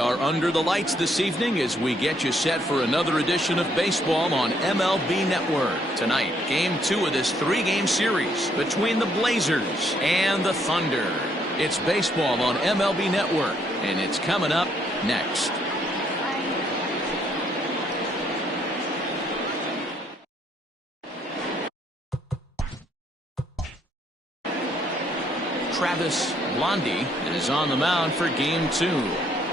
are under the lights this evening as we get you set for another edition of baseball on MLB Network. Tonight, Game 2 of this 3-game series between the Blazers and the Thunder. It's baseball on MLB Network, and it's coming up next. Travis Blondie is on the mound for Game 2.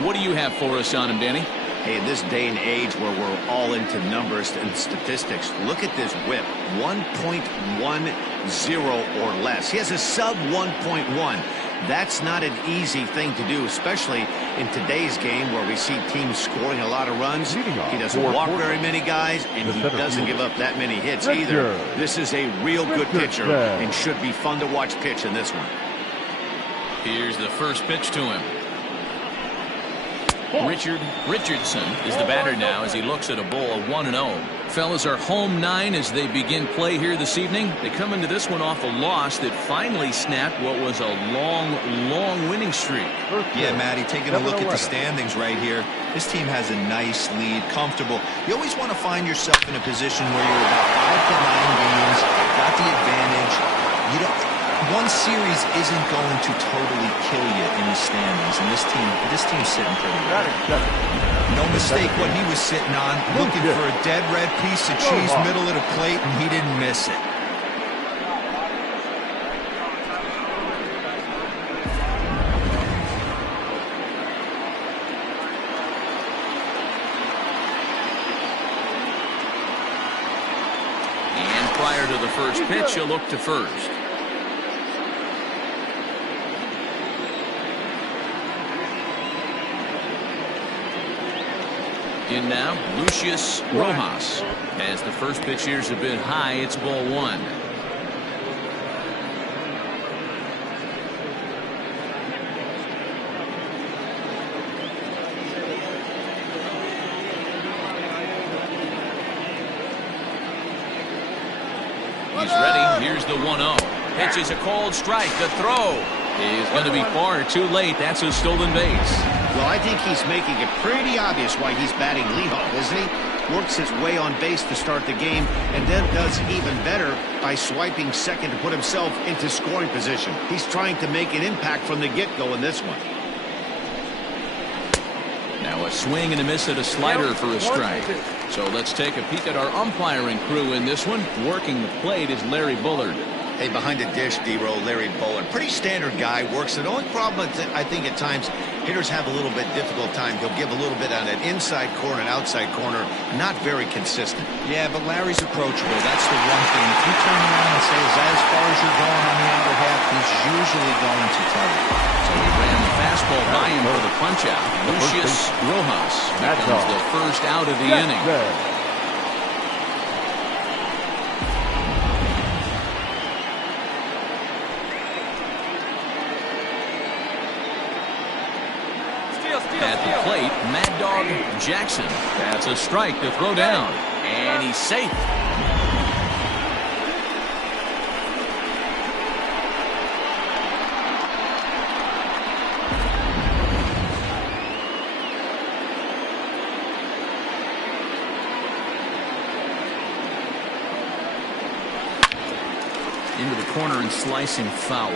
What do you have for us on him, Danny? Hey, in this day and age where we're all into numbers and statistics, look at this whip. 1.10 or less. He has a sub 1.1. That's not an easy thing to do, especially in today's game where we see teams scoring a lot of runs. He doesn't walk very many guys, and he doesn't give up that many hits either. This is a real good pitcher and should be fun to watch pitch in this one. Here's the first pitch to him. Richardson is the batter now as he looks at a ball of 1-0. Fellas are home 9 as they begin play here this evening. They come into this one off a loss that finally snapped what was a long winning streak. Yeah, Matty, taking a look at the standings right here. This team has a nice lead, comfortable. You always want to find yourself in a position where you're about 5 to 9 games, got the advantage. One series isn't going to totally kill you in the standings, and this team's sitting pretty good. No mistake what he was sitting on, looking for a dead red piece of cheese middle of the plate, and he didn't miss it. And prior to the first pitch, he'll look to first. In now, Lucius Rojas. As the first pitch here is a bit high, it's ball 1. He's ready. Here's the 1-0. Pitch is a called strike. The throw is going to be far too late. That's a stolen base. Well, I think he's making it pretty obvious why he's batting leadoff, isn't he? Works his way on base to start the game and then does even better by swiping second to put himself into scoring position. He's trying to make an impact from the get-go in this one. Now a swing and a miss at a slider for a strike. So let's take a peek at our umpiring crew in this one. Working the plate is Larry Bullard. Hey, behind the dish, D-Row, Larry Bullard. Pretty standard guy, works. The only problem, I think, at times, hitters have a little bit difficult time. He'll give a little bit on an inside corner and outside corner. Not very consistent. Yeah, but Larry's approachable. That's the one thing. If you turn around and say, as far as you're going on the outer half, he's usually going to tell you. So he ran the fastball by him for the punch-out. Lucius Rojas becomes the first out of the inning. At the plate, Mad Dog Jackson. That's a strike to throw down. And he's safe. Into the corner and slicing foul.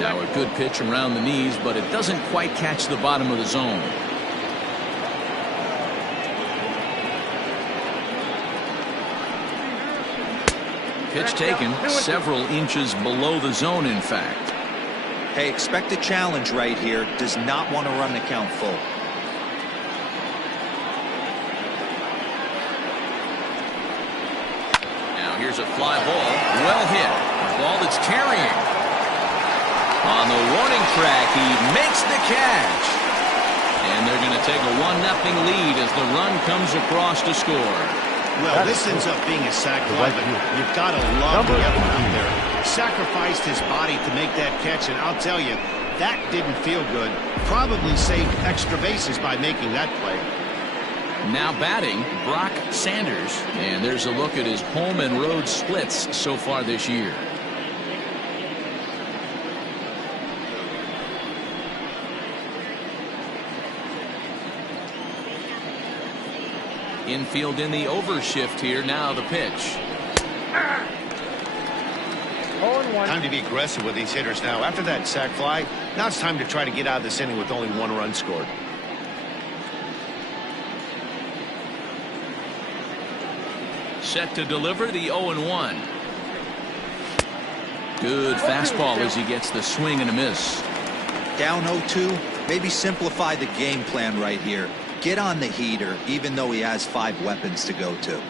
Now a good pitch around the knees, but it doesn't quite catch the bottom of the zone. Pitch taken several inches below the zone, in fact. Hey, expect a challenge right here. Does not want to run the count full. Now here's a fly ball. Well hit. A ball that's carrying. On the warning track, he makes the catch. And they're going to take a 1-0 lead as the run comes across to score. Well, this ends up being a sac fly, but you've got to love the other out there. Sacrificed his body to make that catch, and I'll tell you, that didn't feel good. Probably saved extra bases by making that play. Now batting, Brock Sanders. And there's a look at his home and road splits so far this year. Infield in the overshift here. Now the pitch. Time to be aggressive with these hitters now. After that sac fly, now it's time to try to get out of this inning with only 1 run scored. Set to deliver the 0-1. Good fastball as he gets the swing and a miss. Down 0-2. Maybe simplify the game plan right here. Get on the heater, even though he has 5 weapons to go to.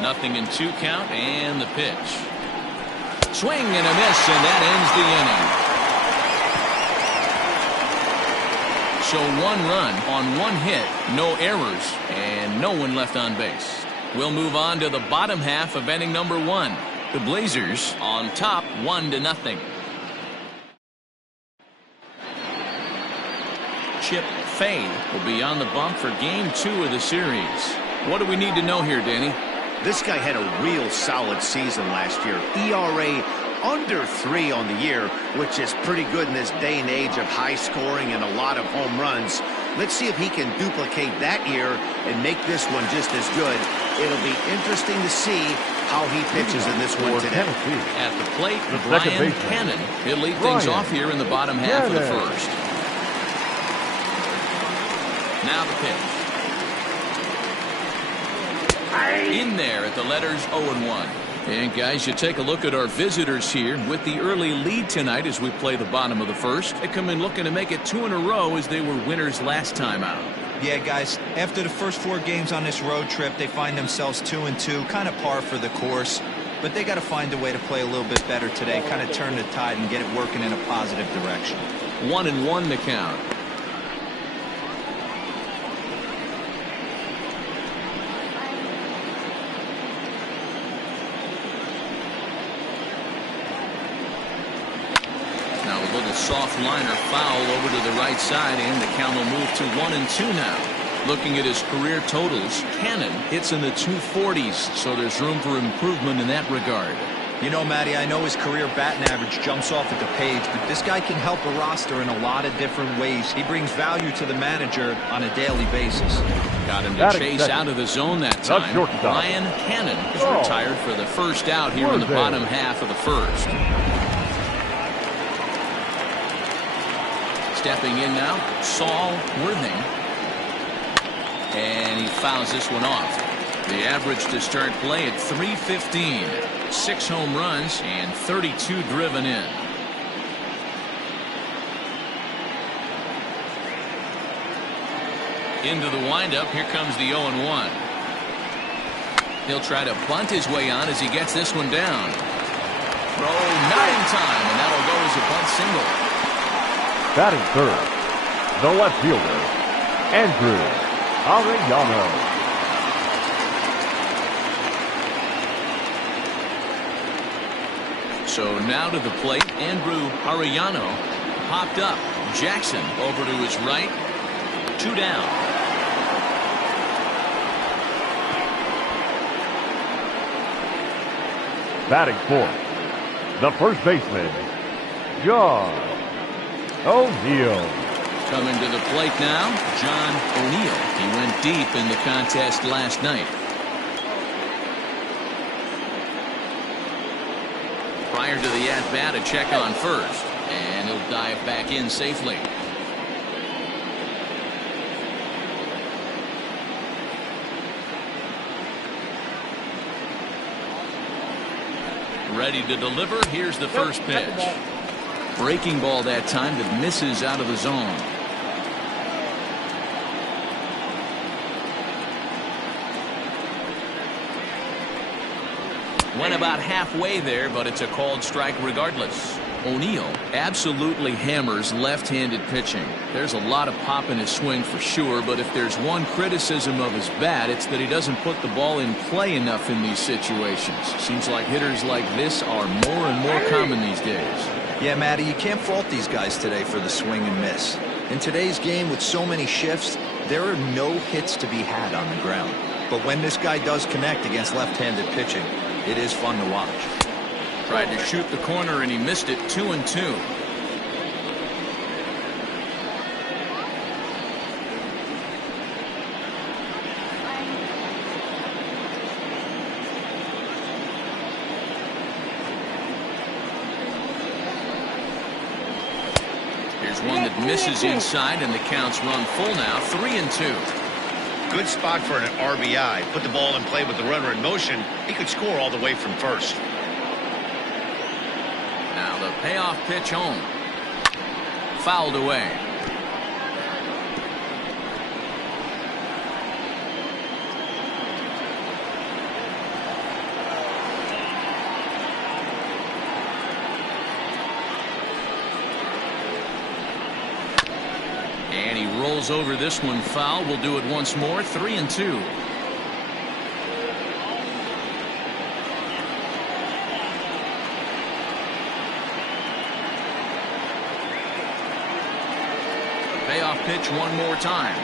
Nothing in 2 count, and the pitch. Swing and a miss, and that ends the inning. So 1 run on 1 hit, no errors, and no one left on base. We'll move on to the bottom half of inning number 1. The Blazers on top 1-0. Chip Fade will be on the bump for game 2 of the series. What do we need to know here, Danny? This guy had a real solid season last year. ERA under 3 on the year, which is pretty good in this day and age of high scoring and a lot of home runs. Let's see if he can duplicate that year and make this one just as good. It'll be interesting to see how he pitches in this one today. At the plate, Brian Cannon. He'll lead things off here in the bottom half of the first. Now the pitch. In there at the letters 0-1. And guys, you take a look at our visitors here with the early lead tonight as we play the bottom of the first. They come in looking to make it 2 in a row as they were winners last time out. Yeah, guys, after the first 4 games on this road trip, they find themselves 2-2, kind of par for the course. But they got to find a way to play a little bit better today, kind of turn the tide and get it working in a positive direction. 1-1 the count. Soft liner foul over to the right side, and the count will move to 1-2 now. Looking at his career totals, Cannon hits in the 240s, so there's room for improvement in that regard. You know, Matty, I know his career batting average jumps off at the page, but this guy can help a roster in a lot of different ways. He brings value to the manager on a daily basis. Got him to chase out of the zone that time. Brian Cannon is retired for the first out here in the bottom half of the first. Stepping in now, Saul Worthing. And he fouls this one off. The average to start play at 315. 6 home runs and 32 driven in. Into the windup, here comes the 0-1. He'll try to bunt his way on as he gets this one down. Throw not in time, and that'll go as a bunt single. Batting third, the left fielder, Andrew Arellano. So now to the plate, Andrew Arellano popped up. Jackson over to his right. 2 down. Batting fourth, the first baseman, John O'Neill. Coming to the plate now, John O'Neill. He went deep in the contest last night. Prior to the at-bat, a check on first, and he'll dive back in safely. Ready to deliver. Here's the first pitch. Breaking ball that time that misses out of the zone. Went about halfway there, but it's a called strike regardless. O'Neill absolutely hammers left-handed pitching. There's a lot of pop in his swing for sure, but if there's one criticism of his bat, it's that he doesn't put the ball in play enough in these situations. Seems like hitters like this are more and more common these days. Yeah, Matty, you can't fault these guys today for the swing and miss. In today's game with so many shifts, there are no hits to be had on the ground. But when this guy does connect against left-handed pitching, it is fun to watch. Tried to shoot the corner and he missed it. 2-2. Here's one that misses inside, and the count's run full now. 3-2. Good spot for an RBI. Put the ball in play with the runner in motion. He could score all the way from first. Now the payoff pitch home. Fouled away. And he rolls over this one foul. We'll do it once more. 3-2. Payoff pitch one more time.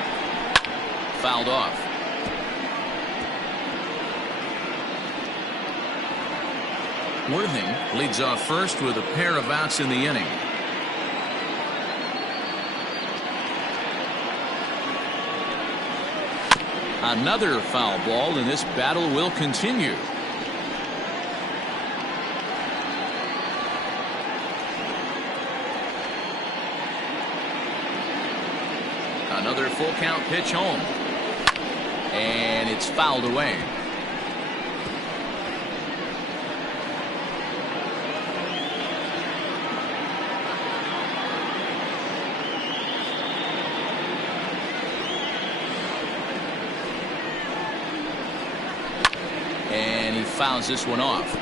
Fouled off. Worthing leads off first with a pair of outs in the inning. Another foul ball, and this battle will continue. Another full count pitch home. And it's fouled away. And he fouls this one off.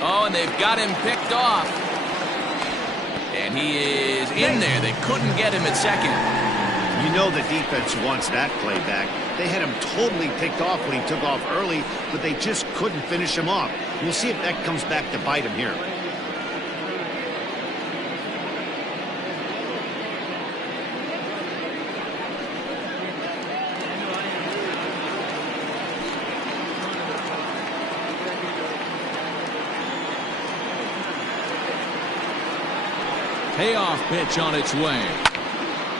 Oh, and they've got him picked off. And he is in there. They couldn't get him at second. You know the defense wants that play back. They had him totally picked off when he took off early, but they just couldn't finish him off. We'll see if that comes back to bite him here. Payoff pitch on its way.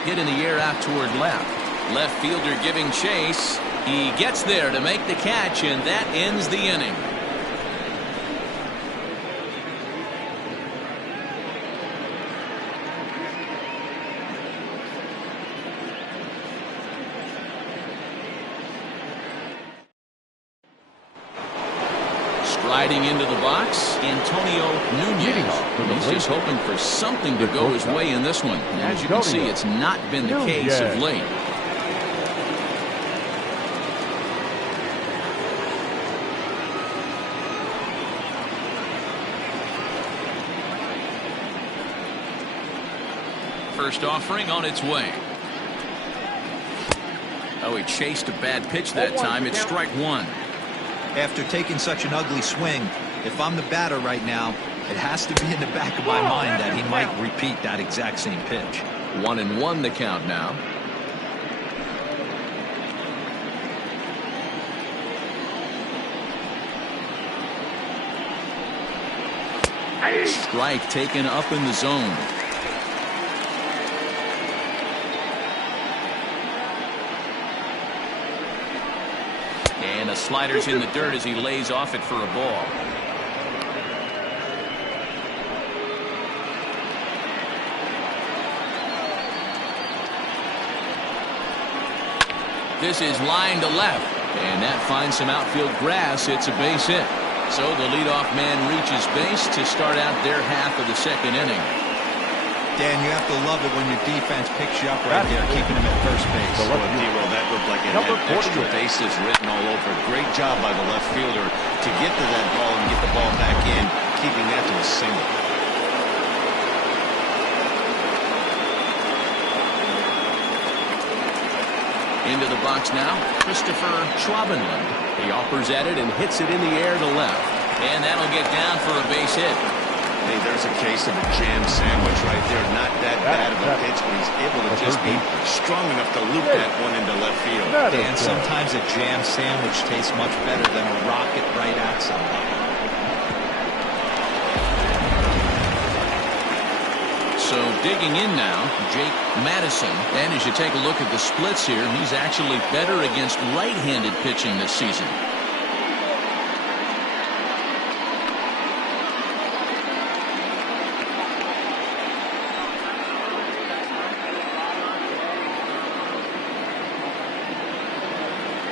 Hit in the air out toward left. Left fielder giving chase. He gets there to make the catch, and that ends the inning. Striding into the box, Antonio Nunez. He's just hoping for something to go his way in this one. And as you can see, it's not been the case of late. First offering on its way. Oh, he chased a bad pitch that time. It's strike one. After taking such an ugly swing, if I'm the batter right now, it has to be in the back of my mind that he might repeat that exact same pitch. 1-1 the count now. Strike taken up in the zone. And a slider's in the dirt as he lays off it for a ball. This is line to left, and that finds some outfield grass. It's a base hit. So the leadoff man reaches base to start out their half of the second inning. Dan, you have to love it when your defense picks you up right there, keeping him at first base. Well, D-Roll, that looked like it had extra bases written all over. Great job by the left fielder to get to that ball and get the ball back in, keeping that to a single. Into the box now, Christopher Schwabenland. He offers at it and hits it in the air to left. And that'll get down for a base hit. Hey, there's a case of a jam sandwich right there. Not that bad of a pitch, but he's able to just be strong enough to loop that one into left field. And sometimes a jam sandwich tastes much better than a rocket right at somebody. So digging in now, Jake Madison. And as you take a look at the splits here, he's actually better against right-handed pitching this season.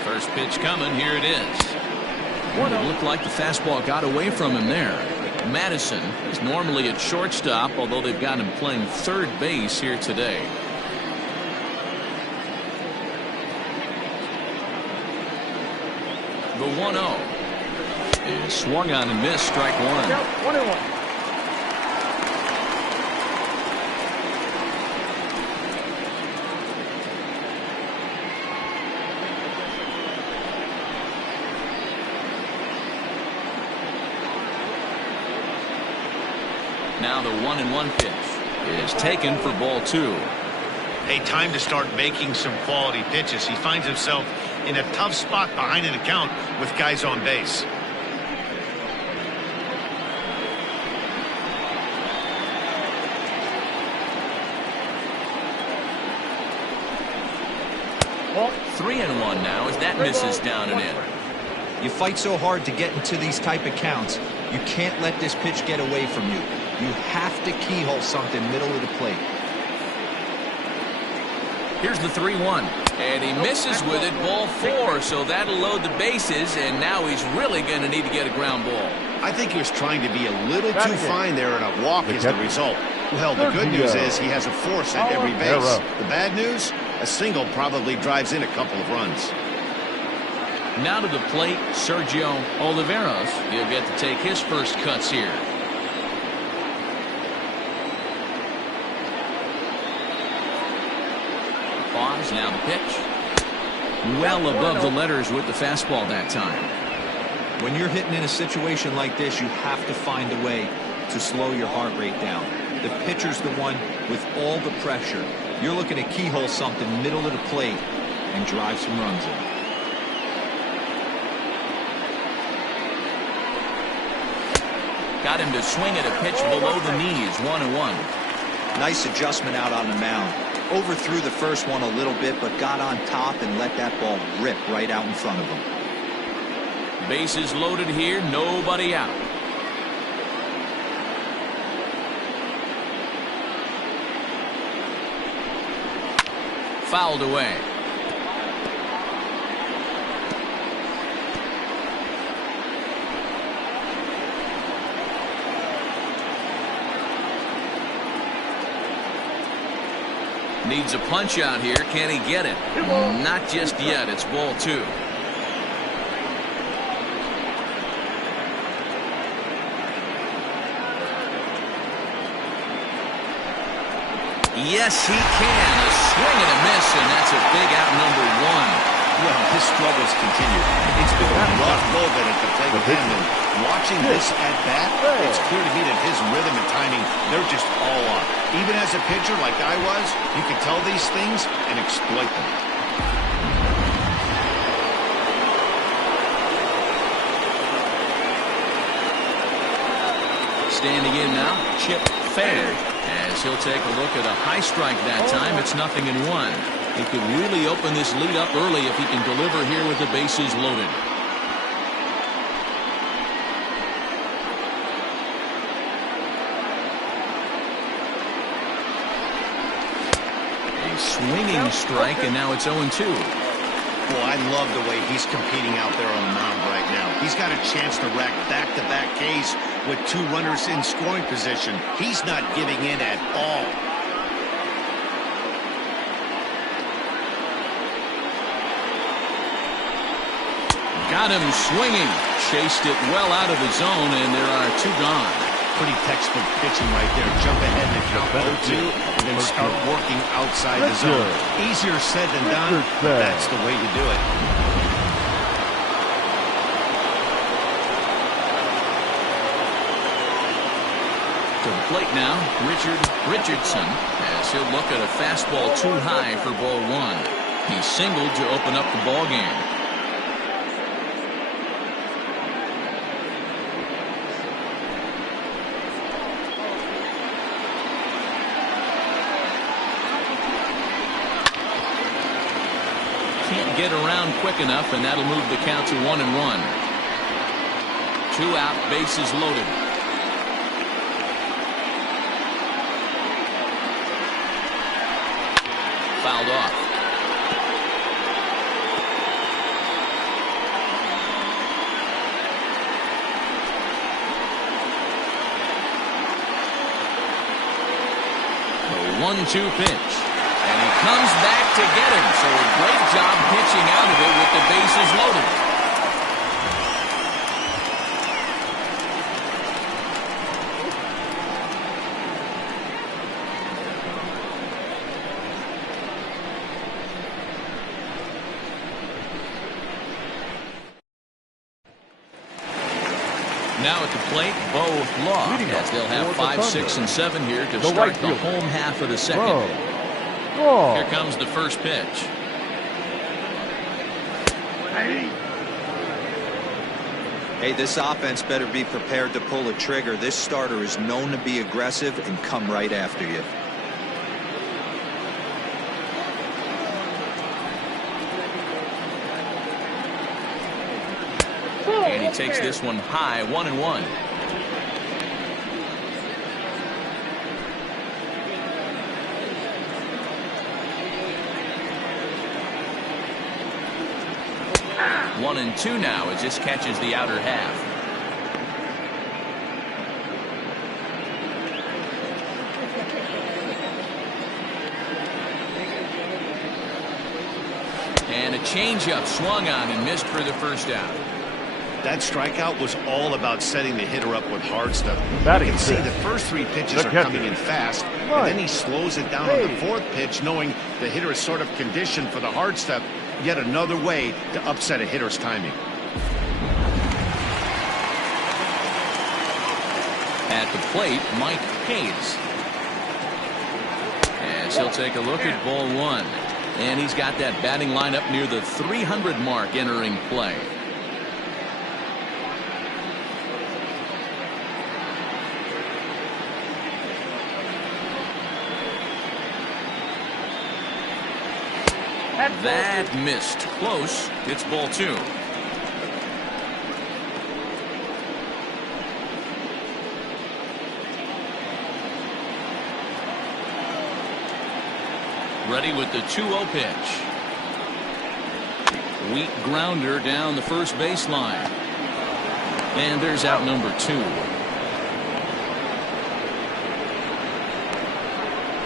First pitch coming. Here it is. It looked like the fastball got away from him there. Madison is normally at shortstop, although they've got him playing third base here today. The 1-0 is swung on and missed. Strike one. 1-1. Now the 1-1 pitch is taken for ball two. Hey, time to start making some quality pitches. He finds himself in a tough spot behind an account with guys on base. Well, 3-1 now as that misses down and in. You fight so hard to get into these type of counts. You can't let this pitch get away from you. You have to keyhole something middle of the plate. Here's the 3-1. And he misses with it. Ball four. So that'll load the bases. And now he's really going to need to get a ground ball. I think he was trying to be a little too fine there, and a walk is the result. Well, the good news is he has a force at every base. The bad news, a single probably drives in a couple of runs. Now to the plate, Sergio Oliveros. He'll get to take his first cuts here. Pause, now the pitch. Well above the letters with the fastball that time. When you're hitting in a situation like this, you have to find a way to slow your heart rate down. The pitcher's the one with all the pressure. You're looking to keyhole something middle of the plate and drive some runs in. Got him to swing at a pitch below the knees. 1-1. Nice adjustment out on the mound. Overthrew the first one a little bit, but got on top and let that ball rip right out in front of him. Bases loaded here. Nobody out. Fouled away. Needs a punch out here. Can he get it? Not just yet. It's ball two. Yes, he can. A swing and a miss, and that's a big out number one. Well, his struggles continue. It's been a rough go of it at the plate with him, and watching this at bat, it's clear to me that his rhythm and timing, they're just all off. Even as a pitcher like I was, you can tell these things and exploit them. Standing in now, Chip Fair. As he'll take a look at a high strike that time, it's 0-1. He could really open this lead up early if he can deliver here with the bases loaded. A swinging strike, and now it's 0-2. Well, I love the way he's competing out there on the mound right now. He's got a chance to rack back-to-back Ks with two runners in scoring position. He's not giving in at all. Got him swinging. Chased it well out of the zone, and there are two gone. Pretty textbook pitching right there. Jump ahead and count 0-2, and then start working outside the zone. Easier said than done. That's the way to do it. plate now, Richardson, as he'll look at a fastball too high for ball one. He singled to open up the ball game. Can't get around quick enough, and that'll move the count to 1-1. 2 out, bases loaded. Fouled off. A 1-2 pitch. And he comes back to get him. So a great job pitching out of it with the bases loaded. Now at the plate, Bo Law, as they'll have 5, 6, and 7 here to start the home half of the second. Here comes the first pitch. Hey, this offense better be prepared to pull a trigger. This starter is known to be aggressive and come right after you. And he takes this one high, 1-1. One and two now. It just catches the outer half. And a changeup swung on and missed for the first out. That strikeout was all about setting the hitter up with hard stuff. You can see the first 3 pitches are coming in fast, and then he slows it down on the 4th pitch, knowing the hitter is sort of conditioned for the hard stuff. Yet another way to upset a hitter's timing. At the plate, Mike Hayes. As he'll take a look at ball one. And he's got that batting lineup near the 300 mark entering play. That missed. Close. It's ball 2. Ready with the 2-0 pitch. Weak grounder down the first baseline. And there's out number 2.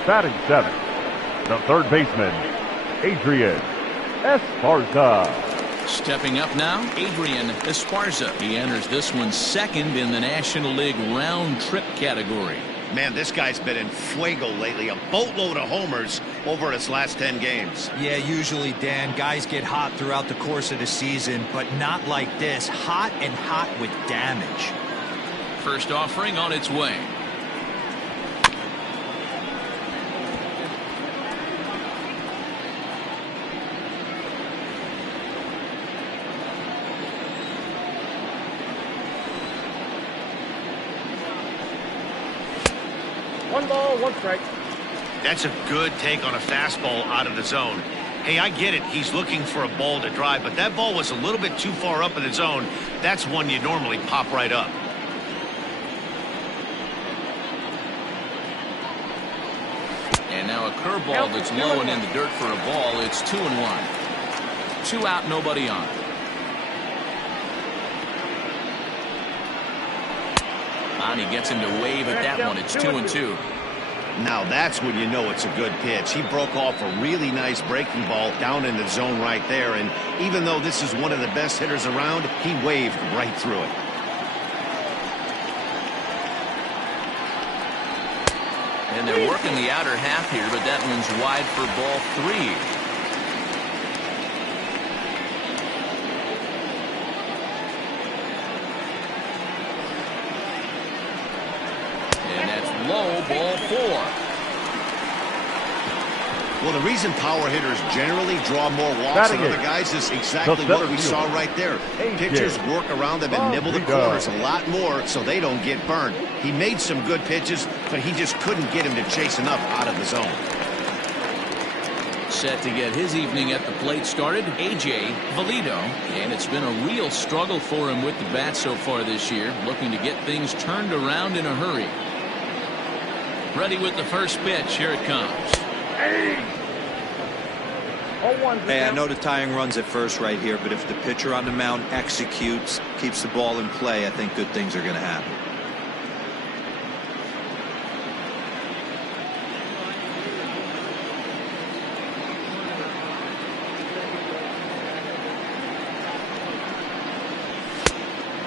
Batting 7, the third baseman, Adrian Esparza. Stepping up now, Adrian Esparza. He enters this one second in the National League round trip category. Man, this guy's been in fuego lately. A boatload of homers over his last 10 games. Yeah, usually, Dan, guys get hot throughout the course of the season, but not like this. Hot and hot with damage. First offering on its way. One ball, one strike. That's a good take on a fastball out of the zone. Hey, I get it. He's looking for a ball to drive, but that ball was a little bit too far up in the zone. That's one you normally pop right up. And now a curveball that's low and in the dirt for a ball. It's 2-1. 2 out, nobody on. And he gets him to wave at that one. It's 2-2. Now that's when you know it's a good pitch. He broke off a really nice breaking ball down in the zone right there. And even though this is one of the best hitters around, he waved right through it. And they're working the outer half here, but that one's wide for ball 3. Well, the reason power hitters generally draw more walks than other guys is exactly what we saw right there. Pitchers work around them and nibble the corners a lot more so they don't get burned. He made some good pitches, but he just couldn't get him to chase enough out of the zone. Set to get his evening at the plate started, A.J. Valido. And it's been a real struggle for him with the bat so far this year, looking to get things turned around in a hurry. Ready with the first pitch. Here it comes. Hey, I know the tying runs at first right here, but if the pitcher on the mound executes, keeps the ball in play, I think good things are going to happen.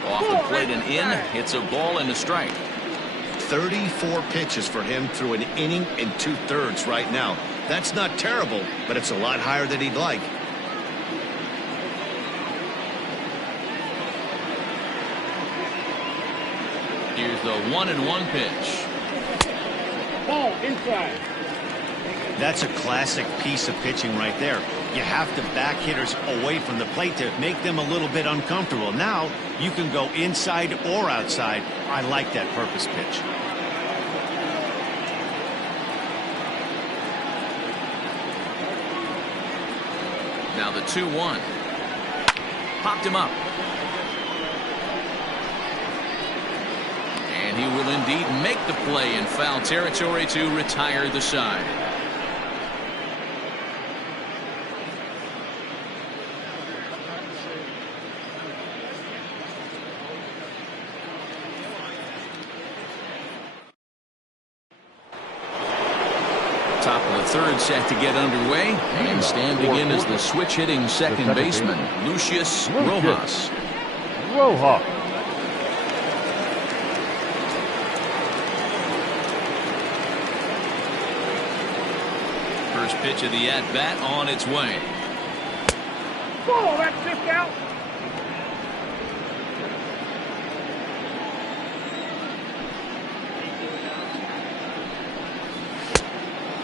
Off the plate and in. It's a ball and a strike. 34 pitches for him through an inning and 2/3 right now. That's not terrible, but it's a lot higher than he'd like. Here's the 1-1 pitch. Ball inside. That's a classic piece of pitching right there. You have to back hitters away from the plate to make them a little bit uncomfortable. Now you can go inside or outside. I like that purpose pitch. Now the 2-1. Popped him up. And he will indeed make the play in foul territory to retire the side. Top of the third set to get underway, and standing in is the switch-hitting second baseman, Lucius Rojas. First pitch of the at-bat on its way. Ball, that's just out.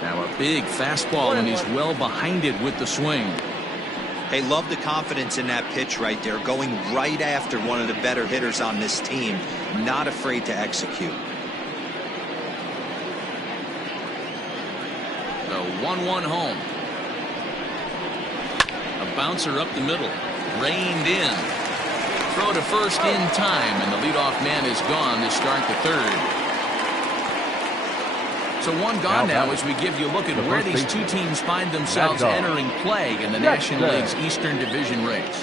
Now a big fastball, and he's well behind it with the swing. Hey, love the confidence in that pitch right there, going right after one of the better hitters on this team, not afraid to execute. The 1-1 home. A bouncer up the middle, reined in. Throw to first in time, and the leadoff man is gone to start the third. So one gone now as we give you a look at where these two teams find themselves entering play in the National League's Eastern Division race.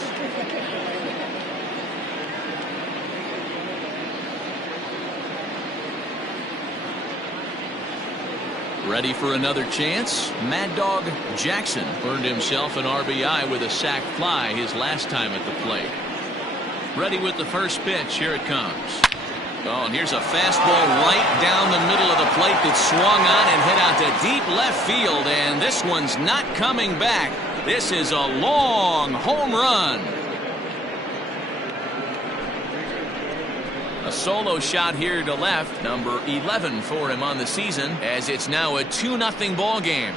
Ready for another chance? Mad Dog Jackson earned himself an RBI with a sac fly his last time at the plate. Ready with the first pitch. Here it comes. Oh, and here's a fastball right down the middle of the plate that swung on and hit out to deep left field, and this one's not coming back. This is a long home run. A solo shot here to left, number 11 for him on the season, as it's now a 2-0 ball game.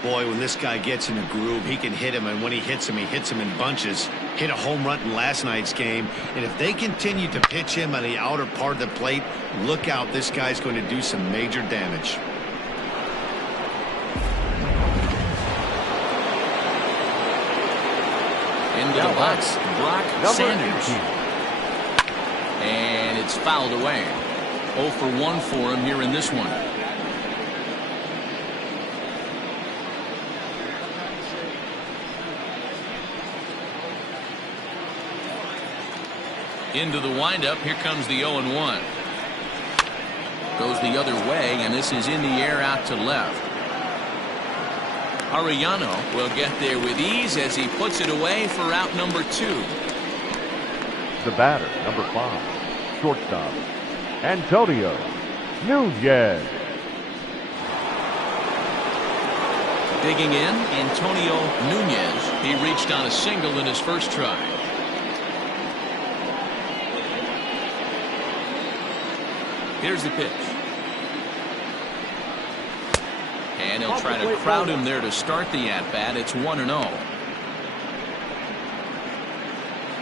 Boy, when this guy gets in a groove, he can hit him, and when he hits him in bunches. Hit a home run in last night's game, and if they continue to pitch him on the outer part of the plate, look out, this guy's going to do some major damage. Into the box, Brock Sanders. And it's fouled away. 0 for 1 for him here in this one. Into the windup. Here comes the 0-1. Goes the other way, and this is in the air out to left. Arellano will get there with ease as he puts it away for out number 2. The batter, number 5, shortstop, Antonio Nunez. Digging in, Antonio Nunez. He reached on a single in his first try. Here's the pitch. And he'll try to crowd him there to start the at-bat. It's 1-0.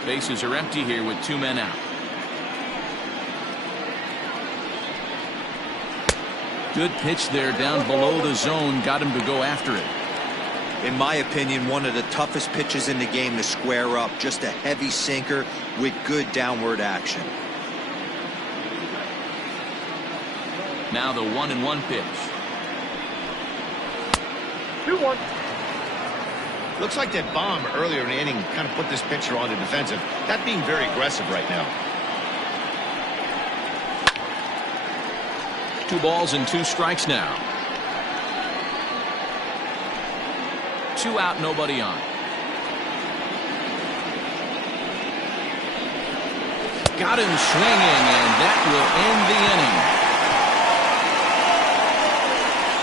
Bases are empty here with 2 men out. Good pitch there down below the zone. Got him to go after it. In my opinion, one of the toughest pitches in the game to square up. Just a heavy sinker with good downward action. Now the 1-1 pitch. 2-1. Looks like that bomb earlier in the inning kind of put this pitcher on the defensive. That being very aggressive right now. 2 balls and 2 strikes now. 2 out, nobody on. Got him swinging, and that will end the inning.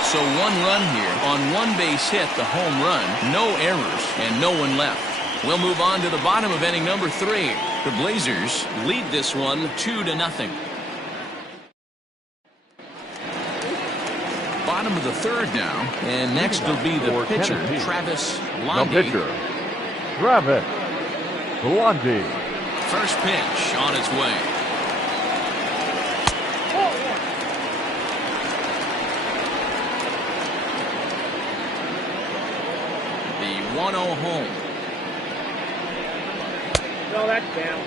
So 1 run here on 1 base hit, the home run, no errors, and no one left. We'll move on to the bottom of inning number 3. The Blazers lead this one 2-0. Bottom of the 3rd now, and next will be the pitcher, Travis Blondie. The pitcher, Travis Blondie. First pitch on its way. The 1-0 home. No, that's down.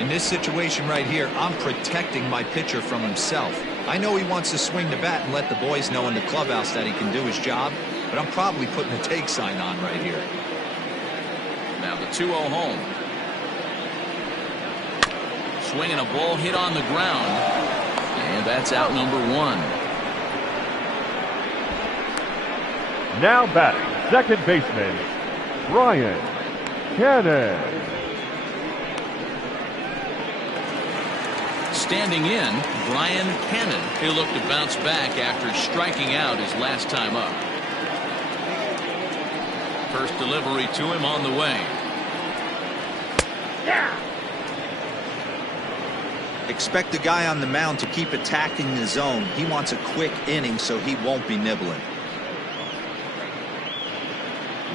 In this situation right here, I'm protecting my pitcher from himself. I know he wants to swing the bat and let the boys know in the clubhouse that he can do his job, but I'm probably putting a take sign on right here. Now the 2-0 home. Swinging a ball hit on the ground, and that's out number 1. Now batting, second baseman, Brian Cannon. Standing in, Brian Cannon. He'll look to bounce back after striking out his last time up. First delivery to him on the way. Yeah. Expect the guy on the mound to keep attacking the zone. He wants a quick inning so he won't be nibbling.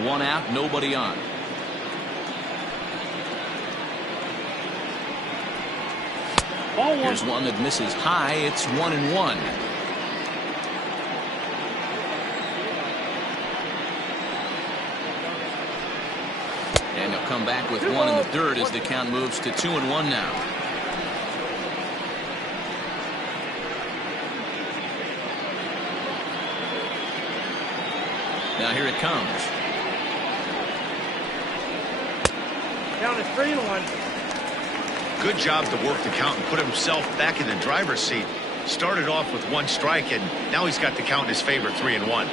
1 out, nobody on. Here's one that misses high. It's 1-1. And he'll come back with 1 in the dirt as the count moves to 2-1 now. Now here it comes. Count is 3-1. Good job to work the count and put himself back in the driver's seat. Started off with 1 strike, and now he's got the count in his favor, 3-1.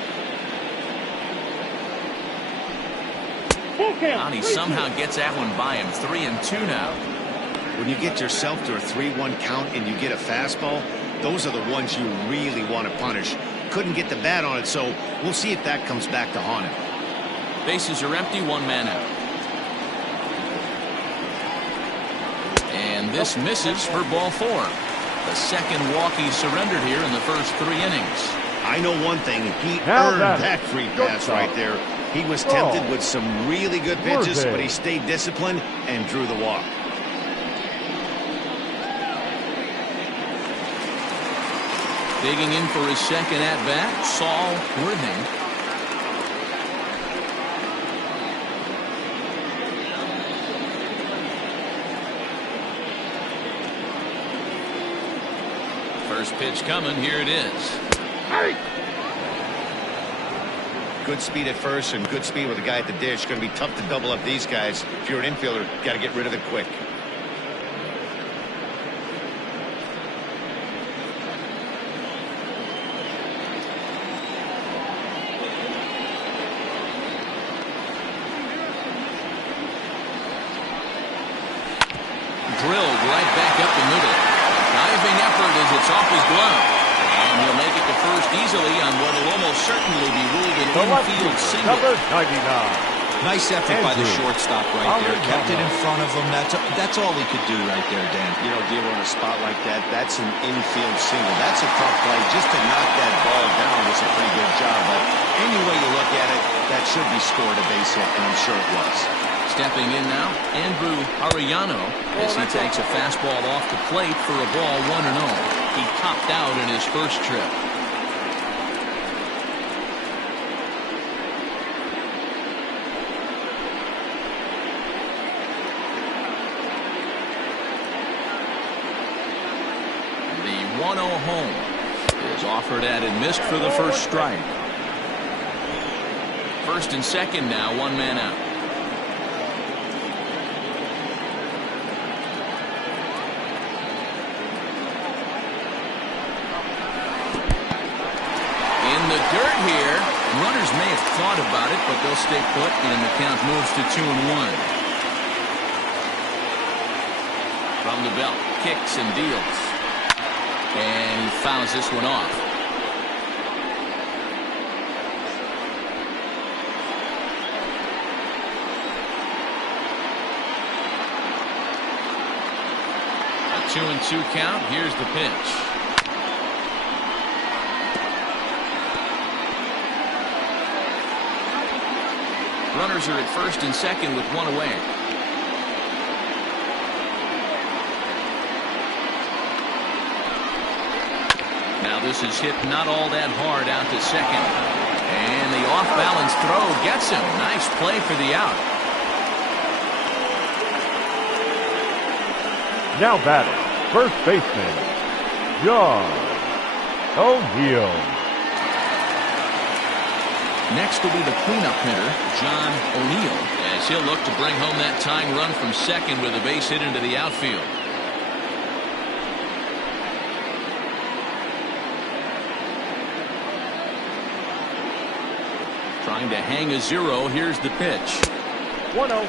And he somehow gets that one by him. 3-2 now. When you get yourself to a 3-1 count and you get a fastball, those are the ones you really want to punish. Couldn't get the bat on it, so we'll see if that comes back to haunt him. Bases are empty, 1 man out. And this misses for ball 4. The second walk he surrendered here in the first 3 innings. I know one thing. He earned that free pass right there. He was tempted with some really good pitches, but he stayed disciplined and drew the walk. Digging in for his second at-bat, Saul Worthing. First pitch coming. Here it is. Good speed at first and good speed with the guy at the dish. Going to be tough to double up these guys. If you're an infielder, got to get rid of it quick. Drilled right back up the middle. Diving effort as it's off his glove. And he'll make it to first reached easily on what will almost certainly be ruled an infield single. Number 99. Nice effort by the shortstop right there. Kept it in front of him. That's all he could do right there, Dan. You know, dealing in a spot like that, that's an infield single. That's a tough play. Just to knock that ball down was a pretty good job. But any way you look at it, that should be scored a base hit, and I'm sure it was. Stepping in now, Andrew Arellano, as he takes a fastball off the plate for a ball 1-0. He topped out in his first trip. The 1-0 home is offered at and missed for the first strike. First and second now, one man out. In the dirt here, runners may have thought about it, but they'll stay put, and the count moves to 2-1. From the belt, kicks and deals. And he fouls this one off. A 2-2 count. Here's the pitch. Runners are at first and second with one away. Now this is hit not all that hard out to second. And the off-balance throw gets him. Nice play for the out. Now batting, first baseman, John O'Neill. Next will be the cleanup hitter, John O'Neill, as he'll look to bring home that tying run from second with a base hit into the outfield. Trying to hang a zero. Here's the pitch. 1-0.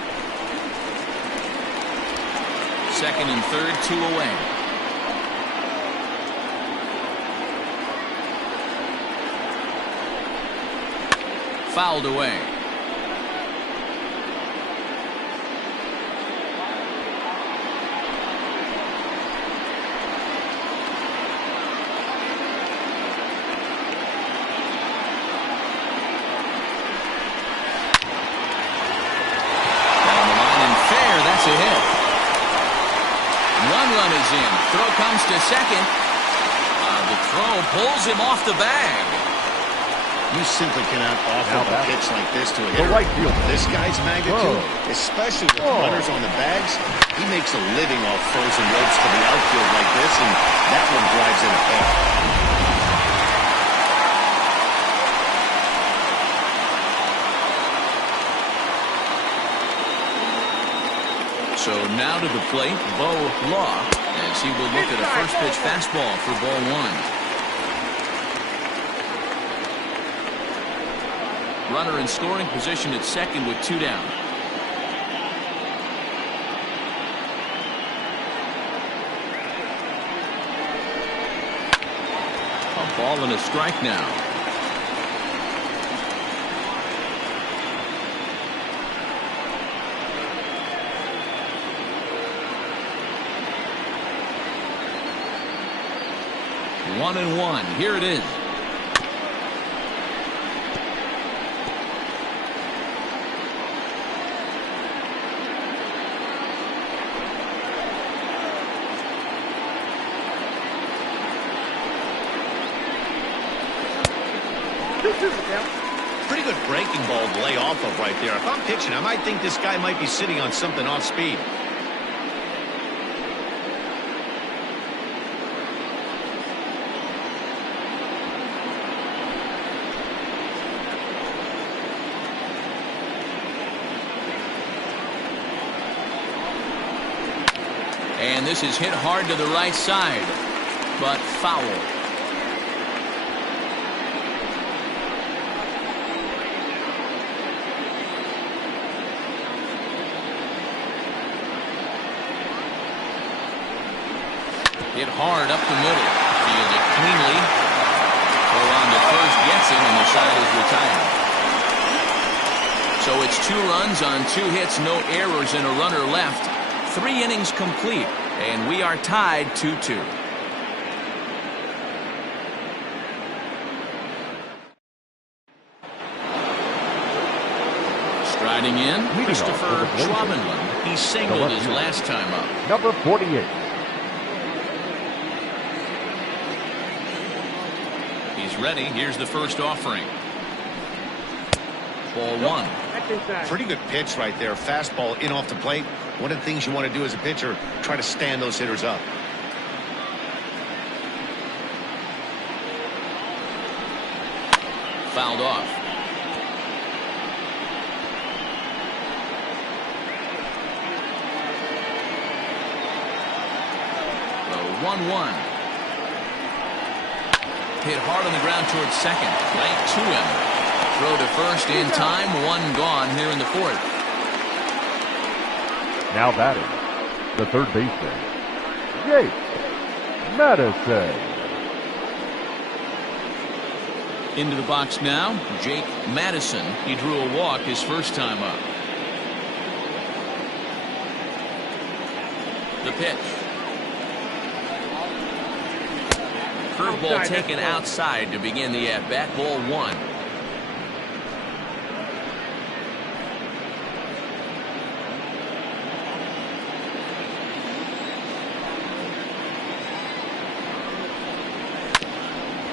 Second and third, two away. Fouled away. A hit. One run is in. Throw comes to second. The throw pulls him off the bag. You simply cannot offer a pitch like this to a hitter. Right field. This guy's magnitude, especially with runners on the bags, he makes a living off frozen ropes to the outfield like this, and that one drives in a fair. So now to the plate, Bo Law, as he will look at a first pitch fastball for ball one. Runner in scoring position at second with two down. A ball and a strike now. One and one. Here it is. Pretty good breaking ball to lay off of right there. If I'm pitching, I might think this guy might be sitting on something off speed. And this is hit hard to the right side, but foul. Hit hard up the middle. Fielded cleanly. Throw on to first gets him, and the side is retired. So it's 2 runs on 2 hits, no errors, and a runner left. 3 innings complete, and we are tied 2-2. Striding in, Christopher Schwabenland. He singled his last time up. Number 48. He's ready. Here's the first offering. Ball 1. Pretty good pitch right there. Fastball in off the plate. One of the things you want to do as a pitcher, try to stand those hitters up. Fouled off. The 1-1. Hit hard on the ground towards second. Right to him. Throw to first in time. 1 gone here in the 4th. Now batting, the third baseman, Jake Madison. Into the box now, Jake Madison. He drew a walk his first time up. The pitch. Curveball taken outside to begin the at-bat. Ball 1.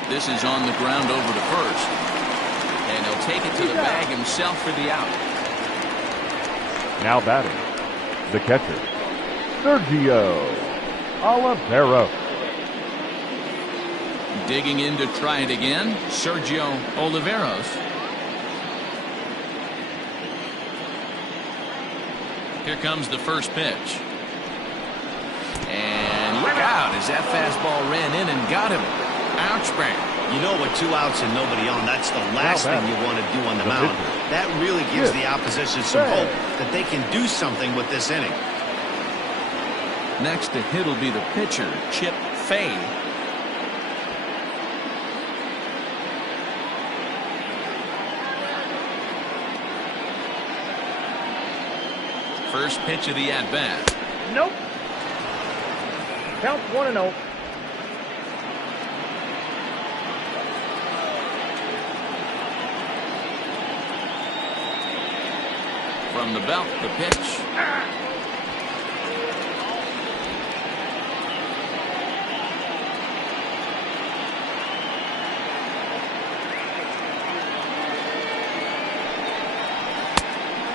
This is on the ground over to first. And he'll take it to the bag himself for the out. Now batting, the catcher, Sergio Oliveros. Digging in to try it again, Sergio Oliveros. Here comes the first pitch. And look out as that fastball ran in and got him. Ouch bang. You know, with 2 outs and nobody on, that's the last thing you want to do on the mound. That really gives the opposition some hope that they can do something with this inning. Next to hit will be the pitcher, Chip Fay. First pitch of the at-bat. Nope. Count 1-0. From the belt, the pitch.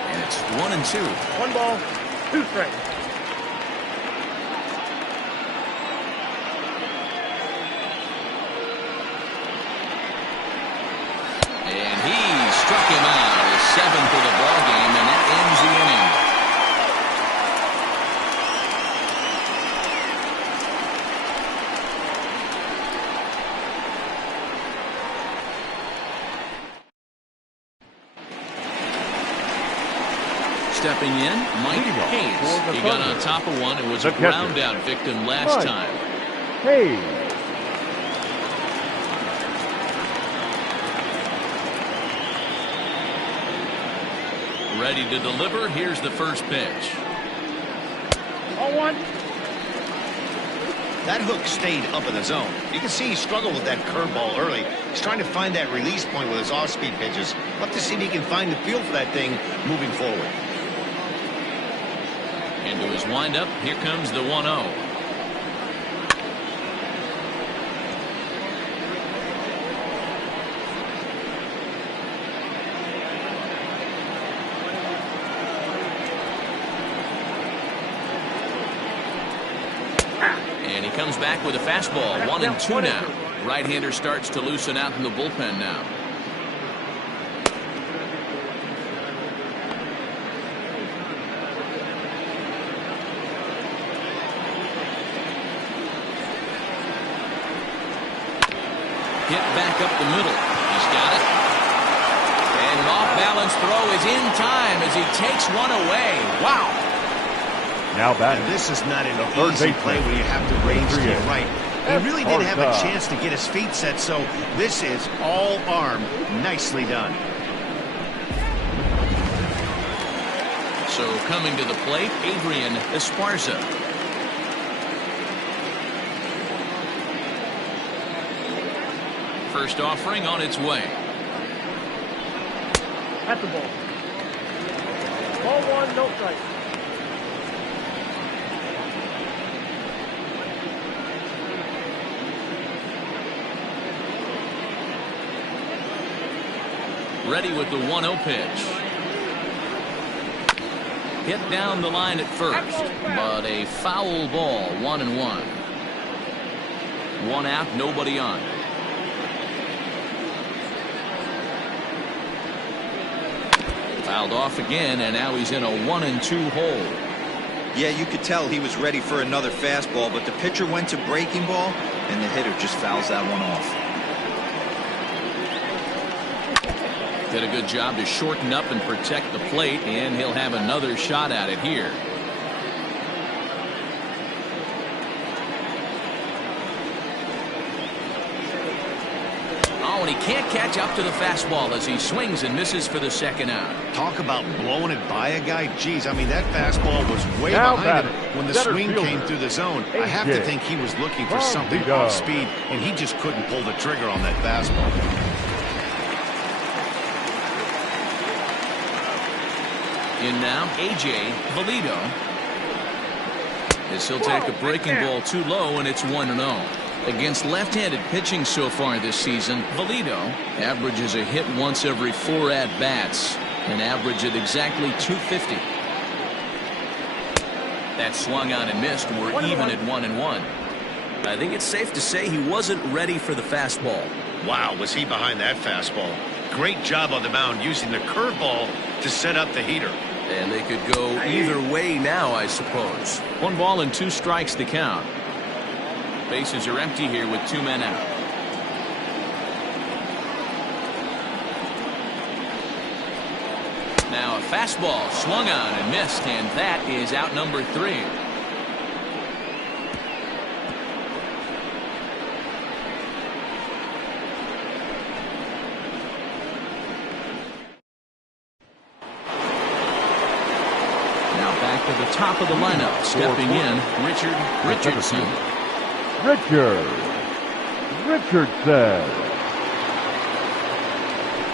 And it's 1-2. 1 ball, 2 strikes. And he struck him out. His 7th of the ball game, and that ends the inning. Stepping in, Mike Hayes. He got on top of one. It was a ground out victim last time. Hayes. Ready to deliver. Here's the first pitch. 0-1. That hook stayed up in the zone. You can see he struggled with that curveball early. He's trying to find that release point with his off-speed pitches. Love to see if he can find the feel for that thing moving forward. Into his windup. Here comes the 1-0. And he comes back with a fastball. 1-2 now. Right-hander starts to loosen out in the bullpen now. Hit back up the middle. He's got it. And an off-balance throw is in time as he takes one away. Wow. Now batting. This is not an easy play when you have to range to your right. He really didn't have a chance to get his feet set, so this is all arm. Nicely done. So coming to the plate, Adrian Esparza. First offering on its way. At the ball. Ball one, no strike. Ready with the 1-0 pitch. Hit down the line at first, but a foul ball, 1-1. One out, nobody on. Fouled off again, and now he's in a 1-2 hole. Yeah, you could tell he was ready for another fastball, but the pitcher went to breaking ball, and the hitter just fouls that one off. Did a good job to shorten up and protect the plate, and he'll have another shot at it here. Oh, and he can't catch up to the fastball as he swings and misses for the second out. Talk about blowing it by a guy. Geez, I mean, that fastball was way Now behind batting, him when the center swing fielder, came through the zone. I have to think he was looking for something Valido. off speed, and he just couldn't pull the trigger on that fastball. In now, A.J. Valido. As he'll take a breaking ball too low, and it's 1-0. Against left-handed pitching so far this season, Valido averages a hit once every 4 at-bats, an average at exactly 250. That swung on and missed. We're even at 1-1. I think it's safe to say he wasn't ready for the fastball. Wow, was he behind that fastball. Great job on the mound using the curveball to set up the heater. And they could go either way now, I suppose. 1 ball and 2 strikes to count. Bases are empty here with 2 men out. Now a fastball swung on and missed, and that is out number 3. Back to the top of the lineup, stepping in, Richard Richardson. Richardson.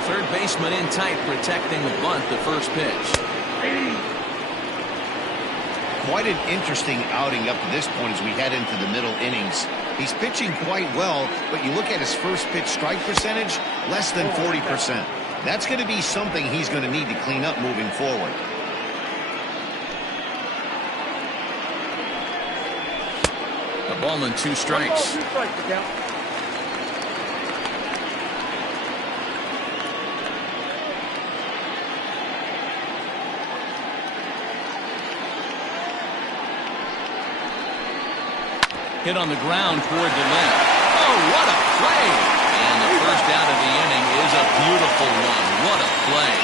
Third baseman in tight, protecting the bunt, the first pitch. Quite an interesting outing up to this point as we head into the middle innings. He's pitching quite well, but you look at his first pitch strike percentage, less than 40%. That's going to be something he's going to need to clean up moving forward. A ball and 2 strikes. Hit on the ground toward the left. Oh, what a play! And the first out of the inning is a beautiful one. What a play.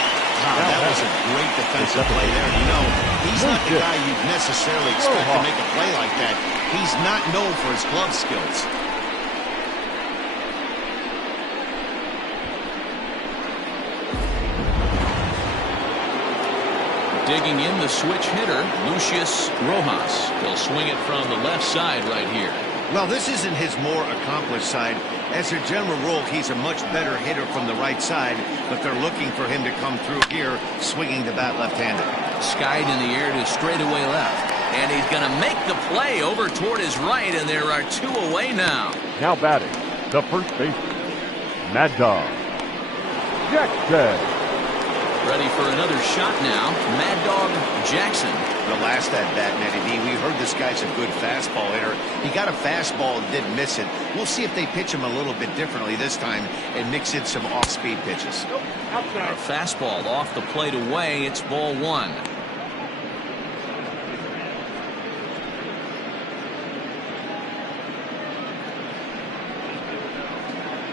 Wow, that was a great defensive play there. You know, he's not the guy you'd necessarily expect to make a play like that. He's not known for his glove skills. Digging in the switch hitter, Lucius Rojas. He'll swing it from the left side right here. Well, this isn't his more accomplished side. As a general rule, he's a much better hitter from the right side, but they're looking for him to come through here, swinging the bat left-handed. Skied in the air to straightaway left. And he's going to make the play over toward his right, and there are 2 away now. Now batting, the first baseman, Mad Dog Jackson. Ready for another shot now, Mad Dog Jackson. The last at-bat, Matty D, we heard this guy's a good fastball hitter. He got a fastball and did miss it. We'll see if they pitch him a little bit differently this time and mix in some off-speed pitches. A fastball off the plate away. It's ball 1.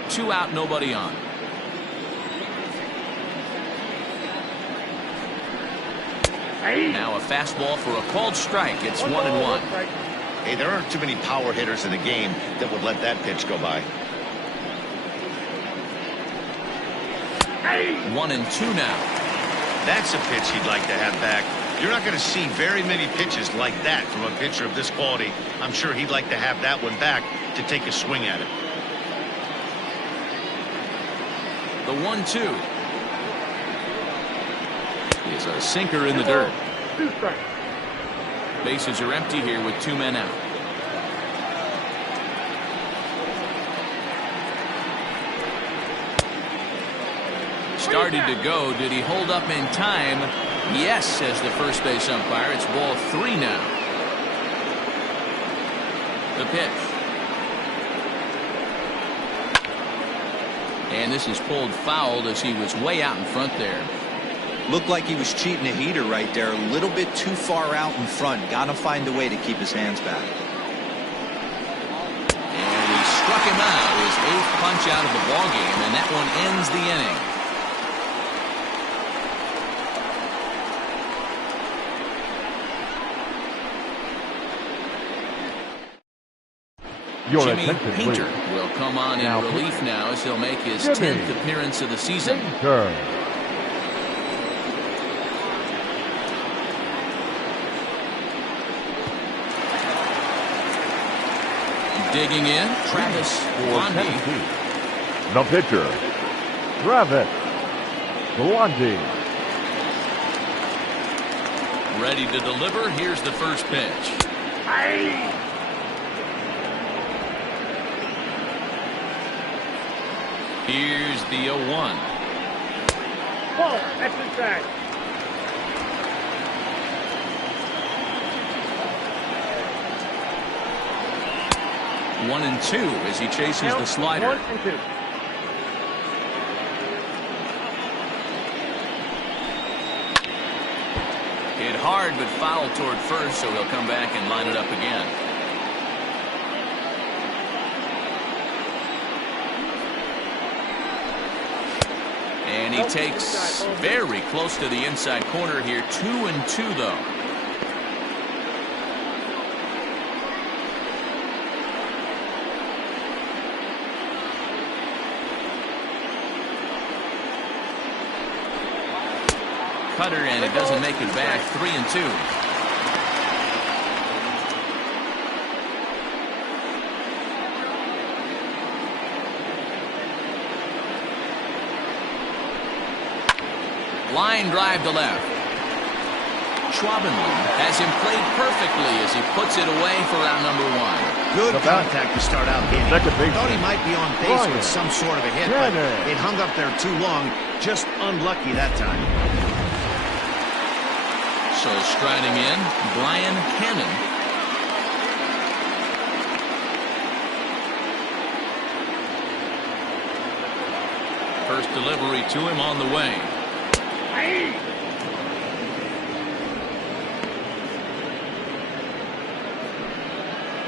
Two out, nobody on. Now a fastball for a called strike. It's 1-1. Hey, there aren't too many power hitters in the game that would let that pitch go by. 1-2 now. That's a pitch he'd like to have back. You're not going to see very many pitches like that from a pitcher of this quality. I'm sure he'd like to have that one back to take a swing at it. The 1-2 is a sinker in the dirt. Bases are empty here with 2 men out. Started to go. Did he hold up in time? Yes, says the first base umpire. It's ball 3 now. The pitch. And this is pulled foul as he was way out in front there. Looked like he was cheating a heater right there. A little bit too far out in front. Got to find a way to keep his hands back. And he struck him out. His 8th punch out of the ballgame, and that one ends the inning. Jimmy Painter will come on in relief now as he'll make his 10th appearance of the season. Digging in, Travis Blondie. The pitcher, Travis Blondie. Ready to deliver. Here's the first pitch. Here's the 0-1. Ball, that's inside. One and 2 as he chases the slider. 1 and 2. Hit hard but foul toward first, so he'll come back and line it up again. And he takes very close to the inside corner here. 2 and 2 though. Cutter, and it doesn't make it back. 3 and 2. Line drive to left. Schwabenland has him played perfectly as he puts it away for out number 1. Good contact to start out hitting. Thought he might be on base with some sort of a hit, but it hung up there too long. Just unlucky that time. So striding in, Brian Hannon. First delivery to him on the way.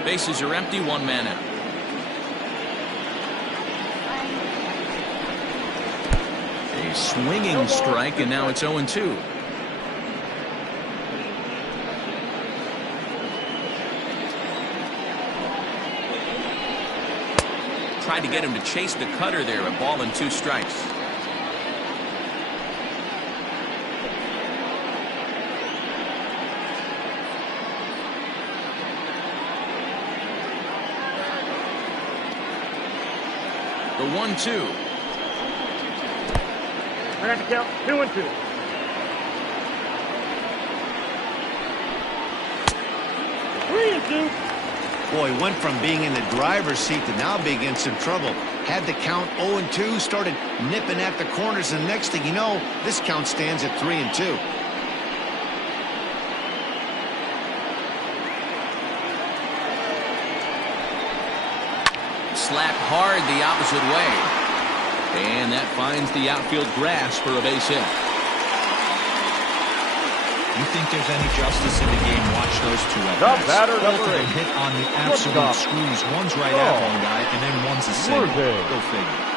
Bases are empty, 1 man out. A swinging strike, and now it's 0-2. Tried to get him to chase the cutter there. A ball and 2 strikes. The 1-2. I got to count 2 and 2. 3 and 2. Boy, went from being in the driver's seat to now being in some trouble. Had the count 0 and 2, started nipping at the corners, and next thing you know, this count stands at 3 and 2. Slapped hard the opposite way. And that finds the outfield grass for a base hit. You think there's any justice in the game? Watch those 2 at The batter, Both number of them 8. hit on the absolute squeeze. One's right at one guy, and then one's a single. Go figure.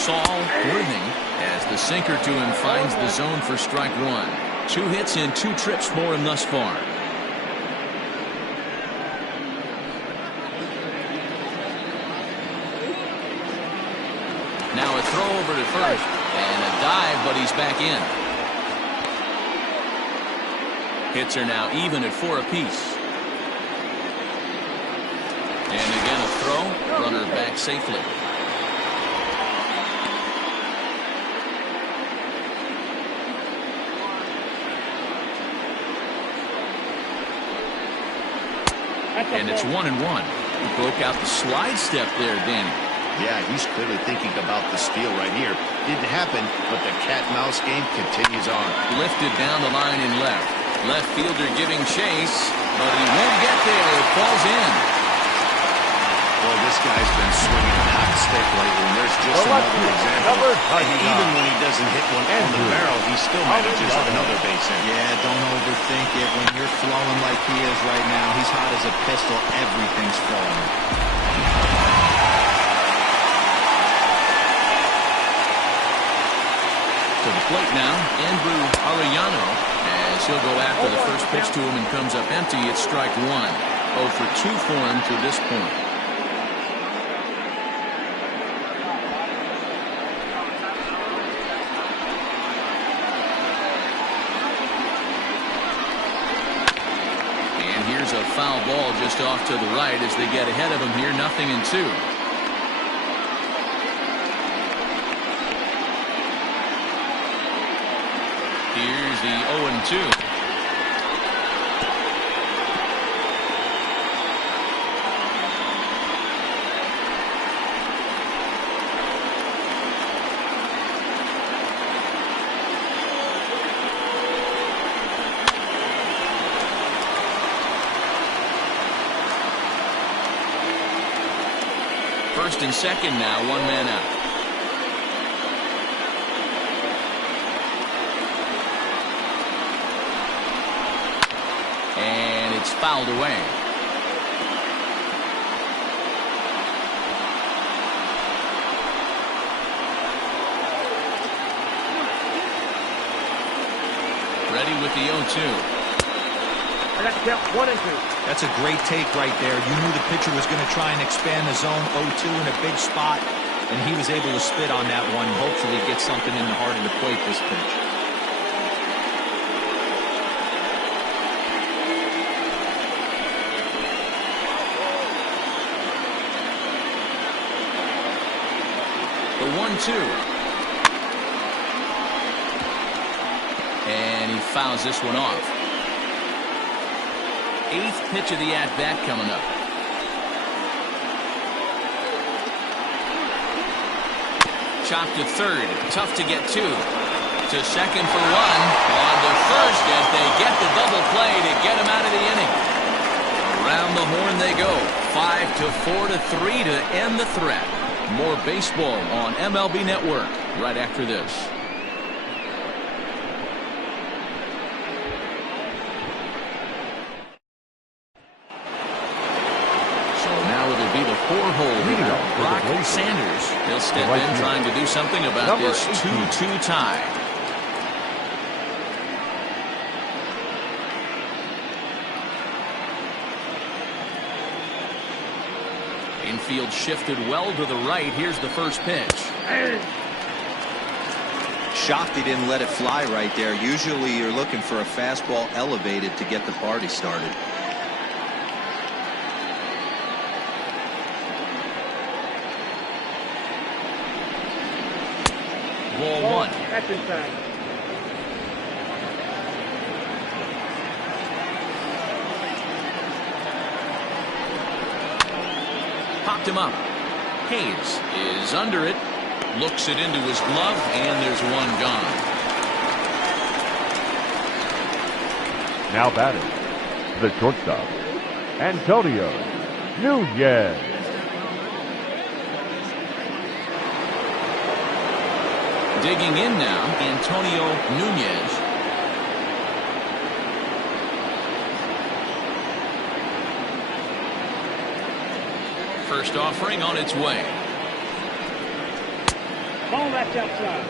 Saul Worthing as the sinker to him finds the zone for strike one. 2 hits in 2 trips for him thus far. Now a throw over to first and a dive, but he's back in. Hits are now even at 4 apiece. And again a throw. Runner back safely. And it's 1-1. He broke out the slide step there, Danny. Yeah, he's clearly thinking about the steal right here. Didn't happen, but the cat-mouse game continues on. Lifted down the line in left. Left fielder giving chase, but he won't get there. It falls in. Well, this guy's been swinging a hot stick lately, and there's just another example. And even when he doesn't hit one on the barrel, he still manages another base hit. Yeah, don't overthink it. When you're flowing like he is right now, he's hot as a pistol. Everything's flowing. To the plate now, Andrew Arellano, as he'll go after the first pitch to him and comes up empty. It's strike one. 0 for 2 for him to this point. And here's a foul ball just off to the right as they get ahead of him here. 0-2. Here's the 0-2. First and second now, 1 man out. And it's fouled away. Ready with the 0-2. I got to count 1 and 2. That's a great take right there. You knew the pitcher was going to try and expand the zone. 0-2 in a big spot, and he was able to spit on that one. Hopefully get something in the heart of the plate this pitch. The 1-2. And he fouls this one off. 8th pitch of the at-bat coming up. Chopped to third. Tough to get to. To second for 1. On to first as they get the double play to get him out of the inning. Around the horn they go. 5-4-3 to end the threat. More baseball on MLB Network right after this. So now it'll be the 4-hole leader, Brock Sanders. He'll step in trying to do something about this 2-2 tie. Infield shifted well to the right. Here's the first pitch. Shocked he didn't let it fly right there. Usually you're looking for a fastball elevated to get the party started. Ball 1. That's inside. Popped him up. Hayes is under it. Looks it into his glove, and there's one gone. Now batting, the shortstop, Antonio Nunez. Digging in now, Antonio Nunez. First offering on its way. Ball left outside.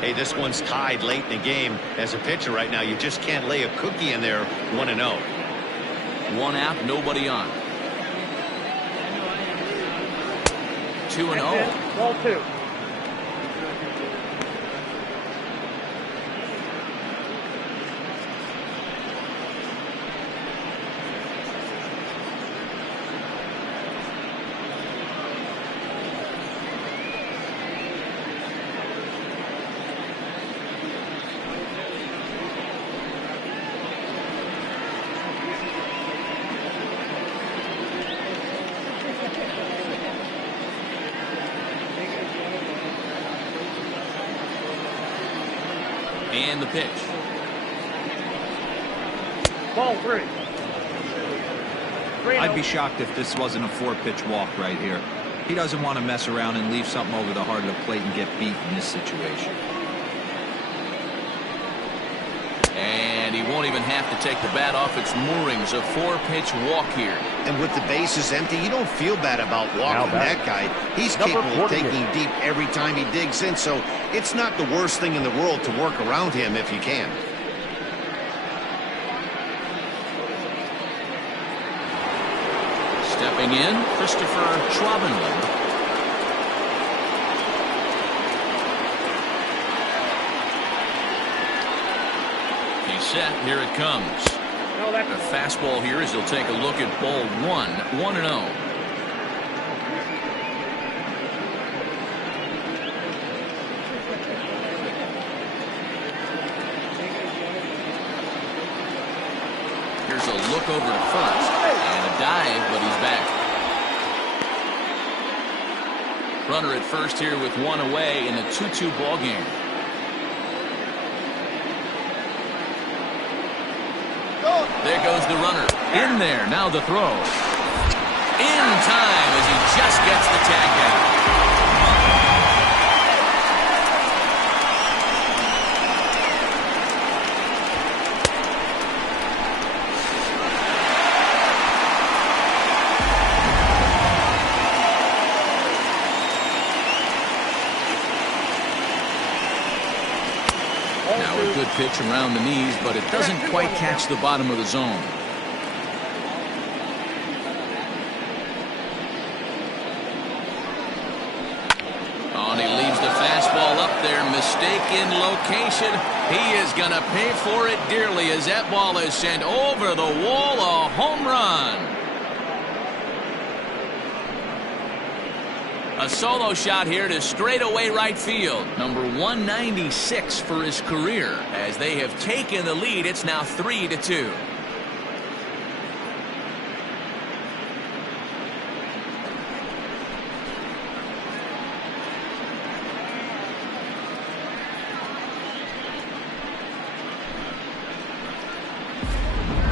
Hey, this one's tied late in the game. As a pitcher right now, you just can't lay a cookie in there 1-0. One out, nobody on. 2-0. Ball 2. And the pitch. Ball 3. I'd be shocked if this wasn't a 4-pitch walk right here. He doesn't want to mess around and leave something over the heart of the plate and get beat in this situation. And he won't even have to take the bat off its moorings. A 4-pitch walk here. And with the bases empty, you don't feel bad about walking that guy. He's capable of taking deep every time he digs in, so it's not the worst thing in the world to work around him if you can. Stepping in, Christopher Schwabenland. He's set. Here it comes. No, that's A fastball here as he'll take a look at ball 1. 1-0. Here's a look over to first. And a dive, but he's back. Runner at first here with one away in a 2-2 ball game. There goes the runner. In there. Now the throw. In time as he just gets the tag down. Now a good pitch around the knees, but it doesn't quite catch the bottom of the zone. Oh, and he leaves the fastball up there. Mistaken location. He is going to pay for it dearly as that ball is sent over the wall. A home run. A solo shot here to straightaway right field. Number 196 for his career. As they have taken the lead, it's now 3-2.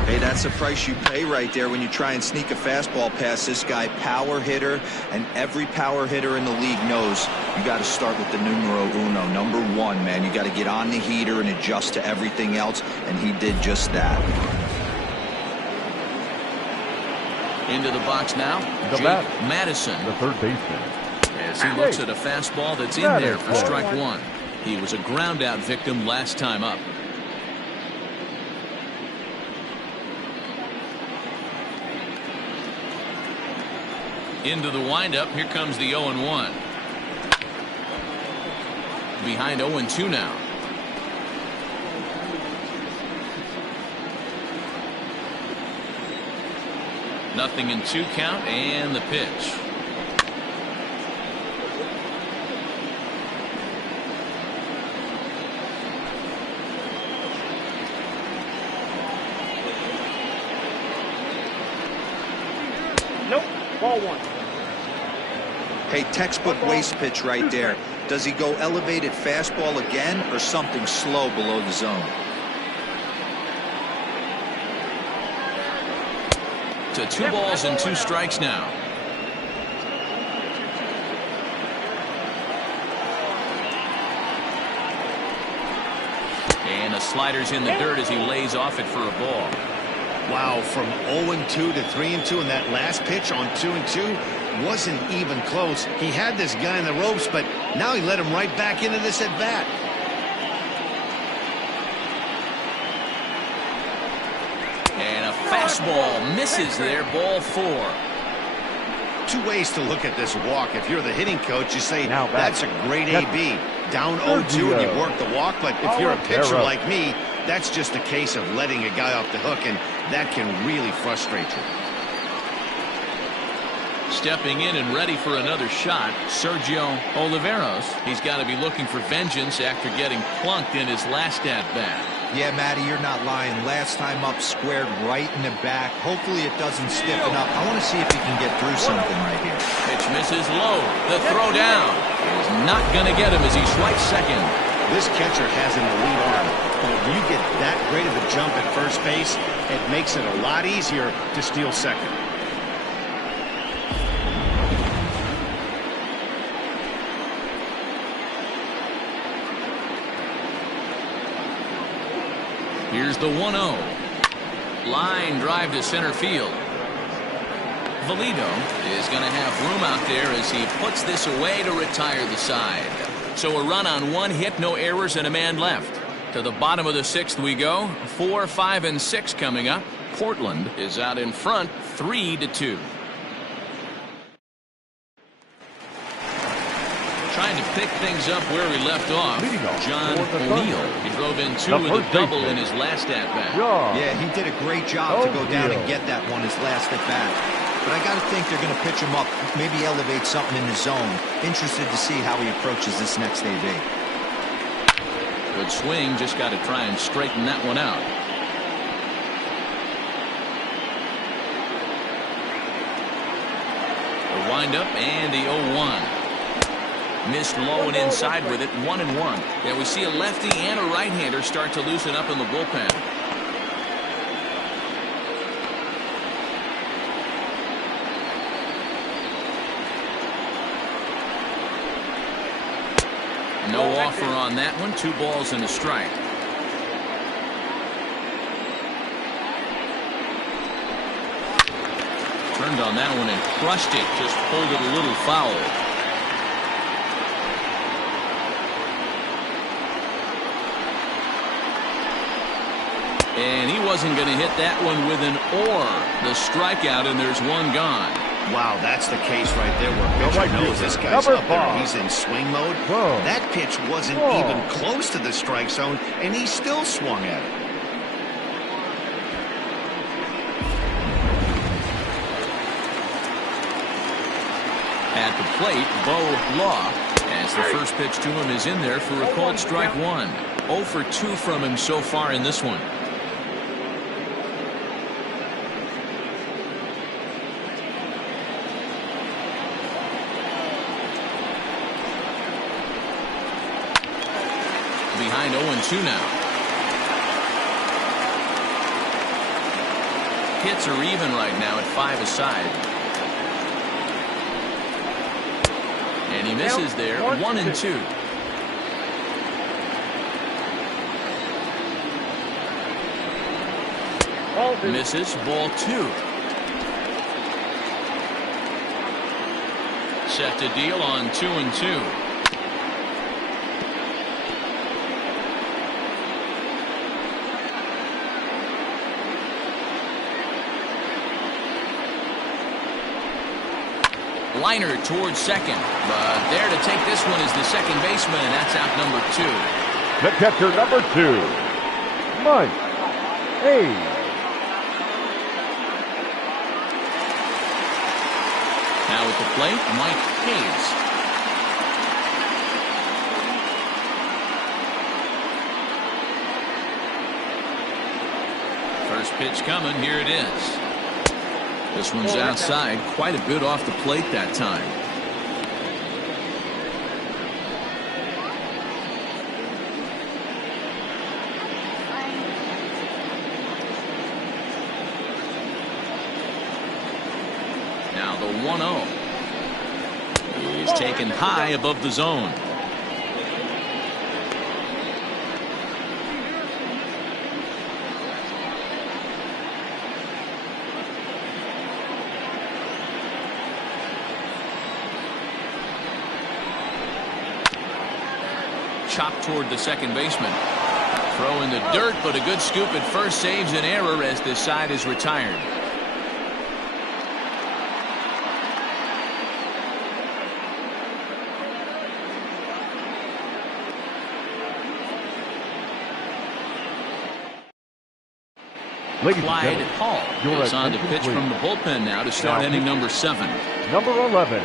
Hey, that's the price you pay right there when you try and sneak a fastball past this guy. Power hitter, and every power hitter in the league knows you got to start with the numero uno, number 1, man. You got to get on the heater and adjust to everything else, and he did just that. Into the box now, Jake Madison. The third baseman. As he looks at a fastball that's in there for strike 1. He was a ground out victim last time up. Into the windup. Here comes the 0-1. Behind 0-2 now. Nothing in 2 count, and the pitch. Nope. Ball 1. Hey, textbook waste pitch right there. Does he go elevated fastball again or something slow below the zone? To 2 balls and 2 strikes now. And the slider's in the dirt as he lays off it for a ball. Wow, from 0-2 to 3-2 in that last pitch on 2-2. wasn't even close. He had this guy in the ropes, but now he let him right back into this at bat. And a fastball misses there, ball 4. Two ways to look at this walk. If you're the hitting coach, you say, Now that's a great AB. Down 0-2 and you work the walk, but if you're a pitcher like me, that's just a case of letting a guy off the hook, and that can really frustrate you. Stepping in and ready for another shot, Sergio Oliveros. He's got to be looking for vengeance after getting plunked in his last at-bat. Yeah, Matty, you're not lying. Last time up, squared right in the back. Hopefully it doesn't stiffen up. I want to see if he can get through something right here. Pitch misses low. The throw down is not going to get him as he strikes second. This catcher has an elite arm, but if you get that great of a jump at first base, it makes it a lot easier to steal second. Here's the 1-0. Line drive to center field. Valido is going to have room out there as he puts this away to retire the side. So a run on 1 hit, no errors, and a man left. To the bottom of the 6th we go. 4, 5, and 6 coming up. Portland is out in front, 3-2. Trying to pick things up where we left off. John O'Neill. He drove in 2 with a double in his last at-bat. Yeah, he did a great job to go down and get that one his last at-bat. But I got to think they're going to pitch him up, maybe elevate something in the zone. Interested to see how he approaches this next AB. Good swing, just got to try and straighten that one out. The windup and the 0-1. Missed low and inside with it, 1-1. Yeah, we see a lefty and a right-hander start to loosen up in the bullpen. No offer on that one. 2 balls and a strike. Turned on that one and crushed it. Just pulled it a little foul. And he wasn't going to hit that one with an or. The strikeout, and there's one gone. Wow, that's the case right there where pitcher knows this guy's up there. He's in swing mode. That pitch wasn't even close to the strike zone, and he still swung at it. At the plate, Bo Law, as the first pitch to him is in there for a called strike 1. 0 for 2 from him so far in this one. Behind 0-2 now. Hits are even right now at 5 aside. And he misses there. 1-2. Misses, ball 2. Set to deal on 2-2. Liner towards second, but there to take this one is the second baseman, and that's out number 2. The catcher, number 2, Mike Hayes. Now at the plate, Mike Hayes. First pitch coming, here it is. This one's outside, quite a bit off the plate that time. Now the 1-0 is taken high above the zone. chopped toward the second baseman. Throw in the dirt, but a good scoop at first saves an error as this side is retired. Clyde Hall is on to pitch from the bullpen now to start inning number 7. Number 11.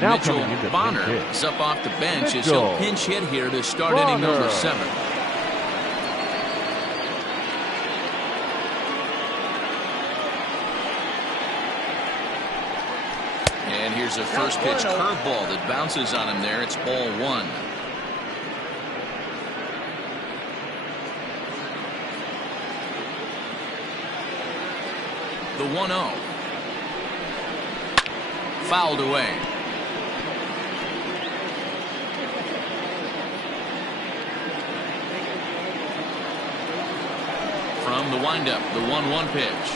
Now Mitchell Bonner is up off the bench as he'll pinch hit here to start inning number 7. And here's a first pitch curveball that bounces on him there. It's ball 1. The 1-0. Fouled away. From the windup, the 1-1 pitch.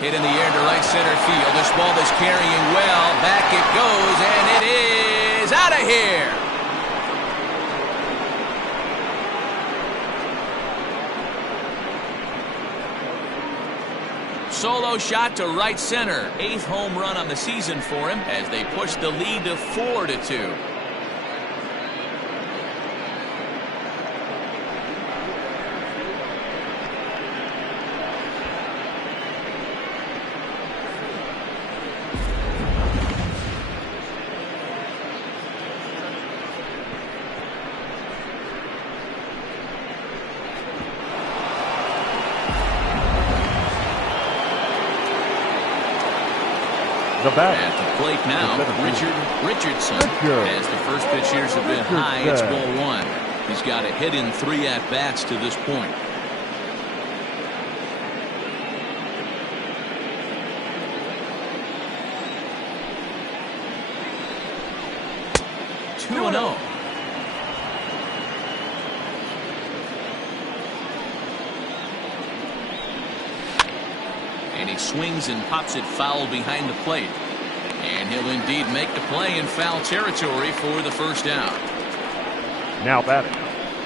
Hit in the air to right center field. This ball is carrying well. Back it goes, and it is out of here. Solo shot to right center. 8th home run on the season for him as they push the lead to 4-2. The bat. At the plate now, Richardson. As the first pitch years have been high, it's ball 1. He's got a hit in 3 at-bats to this point. Two and 0. And he swings and pops it foul behind the plate. And he'll indeed make the play in foul territory for the first out. Now batting,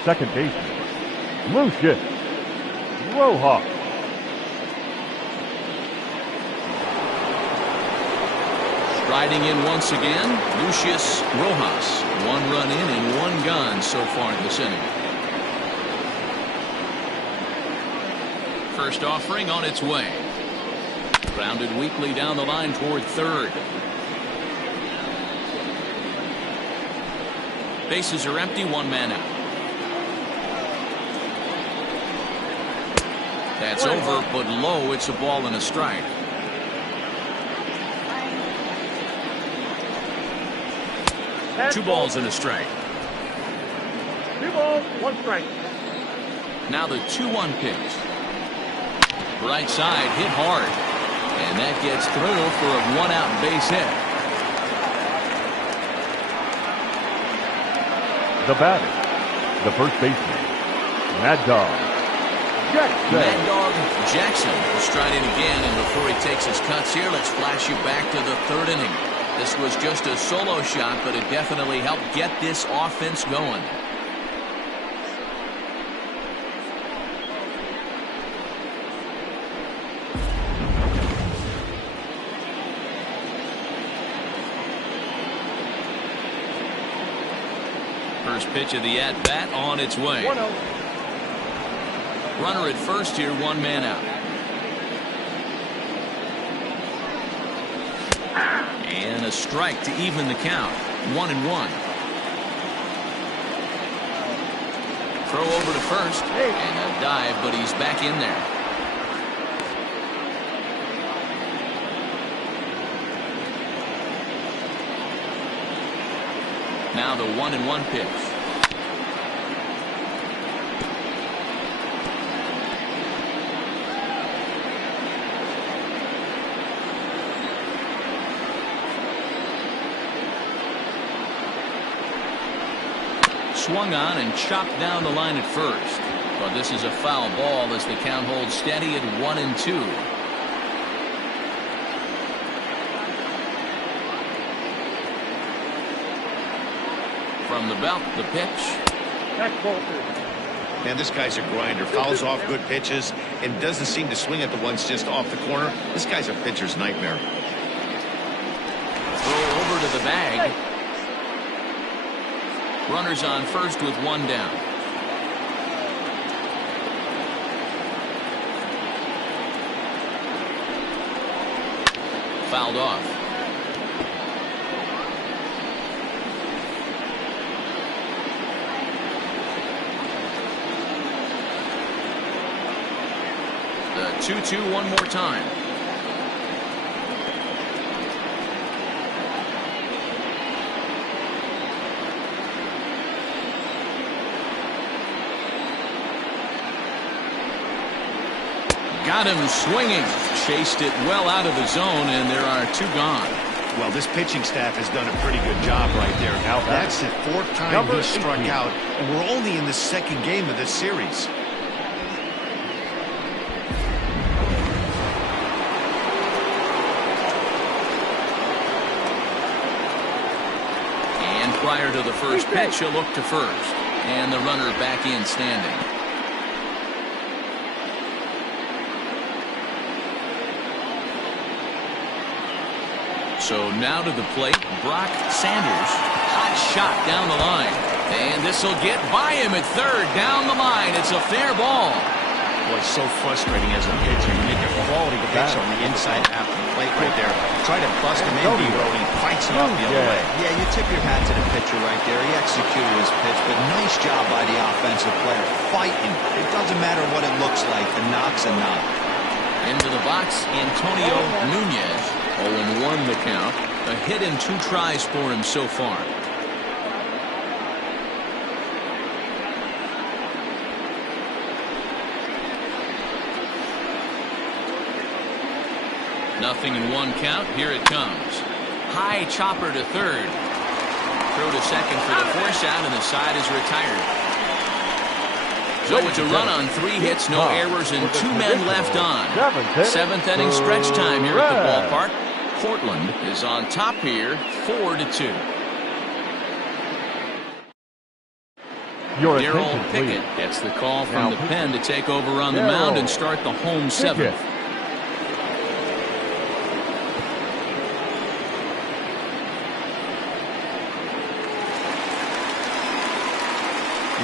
second baseman, Lucius Rojas. Riding in once again, Lucius Rojas. 1 run in and 1 gone so far this inning. First offering on its way. Grounded weakly down the line toward third. Bases are empty, 1 man out. That's over, but low. It's a ball and a strike. Two balls and a strike. 2 balls, 1 strike. Now the 2-1 pitch. Right side, hit hard. And that gets through for a 1-out base hit. The batter, the first baseman, Mad Dog Jackson. Mad Dog Jackson will stride in again, and before he takes his cuts here, let's flash you back to the 3rd inning. This was just a solo shot, but it definitely helped get this offense going. First pitch of the at-bat on its way. 1-0. Runner at first here, 1 man out. And a strike to even the count. 1-1. Throw over to first. And a dive, but he's back in there. Now the 1-1 pitch. Swung on and chopped down the line at first. But this is a foul ball as the count holds steady at 1-2. From the belt, the pitch. Next ball. Man, this guy's a grinder. Fouls off good pitches and doesn't seem to swing at the ones just off the corner. This guy's a pitcher's nightmare. Throw over to the bag. Runners on first with one down. Fouled off. The 2-2 one more time. Got him swinging. Chased it well out of the zone, and there are two gone. Well, this pitching staff has done a pretty good job right there. Now that's the fourth time he struck out, and we're only in the second game of this series. And prior to the first pitch, he'll look to first. And the runner back in standing. So now to the plate, Brock Sanders. Hot shot down the line. And this will get by him at third. Down the line. It's a fair ball. Boy, so frustrating as a pitcher. You make a quality pitch on the inside half of the plate right there. Try to bust him in, D-Row, and he fights him up the other way. Yeah, you tip your hat to the pitcher right there. He executed his pitch, but nice job by the offensive player. Fighting. It doesn't matter what it looks like. A knock's a knock. Into the box, Antonio Nunez. 0-1 the count. A hit in 2 tries for him so far. Nothing in 1 count. Here it comes. High chopper to third. Throw to second for the force out, and the side is retired. So it's a run on 3 hits, no errors, and 2 men left on. 7th inning stretch time here at the ballpark. Portland is on top here, 4-2. Darryl Pickett gets the call from the pen to take over on the mound and start the home 7th.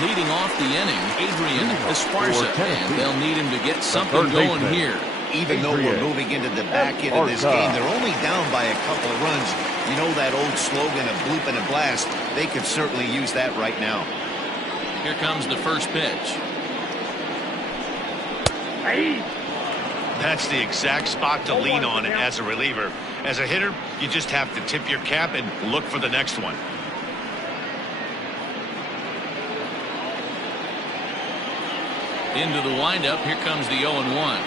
Leading off the inning, Adrian Esparza, and they'll need him to get something going here. Even though we're moving into the back end of this game, they're only down by a couple of runs. You know that old slogan, a bloop and a blast. They could certainly use that right now. Here comes the first pitch. That's the exact spot to lean on as a reliever. As a hitter, you just have to tip your cap and look for the next one. Into the windup, here comes the 0-1.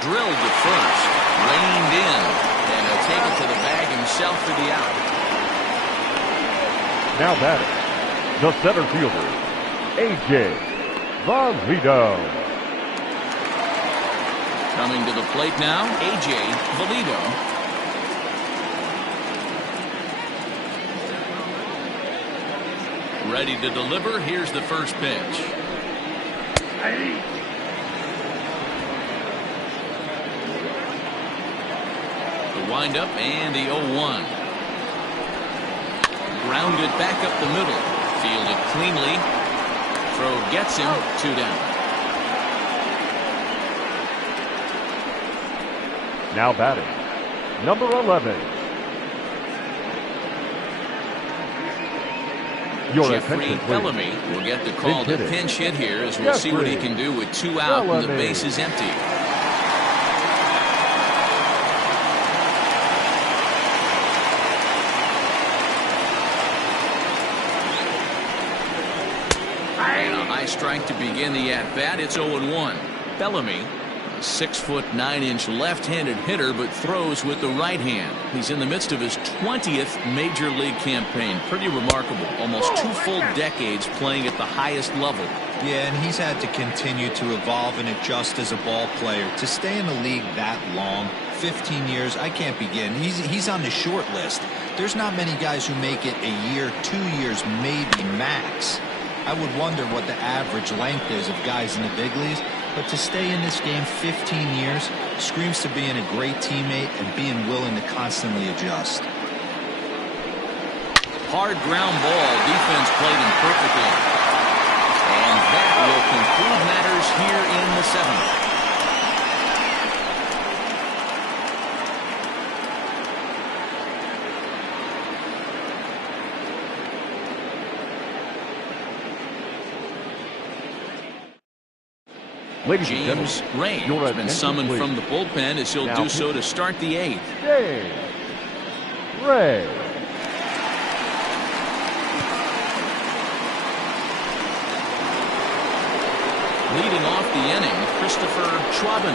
Drilled to first, reined in, and he'll take it to the bag himself for the out. Now batting, the center fielder, A.J. Valido. Coming to the plate now, A.J. Valido. Ready to deliver. Here's the first pitch. The windup and the 0-1. Grounded back up the middle. Fielded cleanly. Throw gets him. 2 down. Now batting, number 11. Jeffrey Bellamy will get the call to pinch hit here, as we'll see what he can do with 2 out and the base is empty. And a high strike to begin the at-bat. It's 0-1. Bellamy, a 6'9" left-handed hitter, but throws with the right hand. He's in the midst of his 20th major league campaign. Pretty remarkable. Almost 2 full decades playing at the highest level. Yeah, and he's had to continue to evolve and adjust as a ball player. To stay in the league that long, 15 years, I can't begin. He's on the short list. There's not many guys who make it a year, 2 years, maybe max. I would wonder what the average length is of guys in the big leagues, but to stay in this game 15 years screams to being a great teammate and being willing to constantly adjust. Hard ground ball. Defense played him perfectly. And that will conclude matters here in the 7th. James Ray has been summoned from the bullpen as he'll do so to start the 8th. James Ray. Leading off the inning, Christopher Schwaben,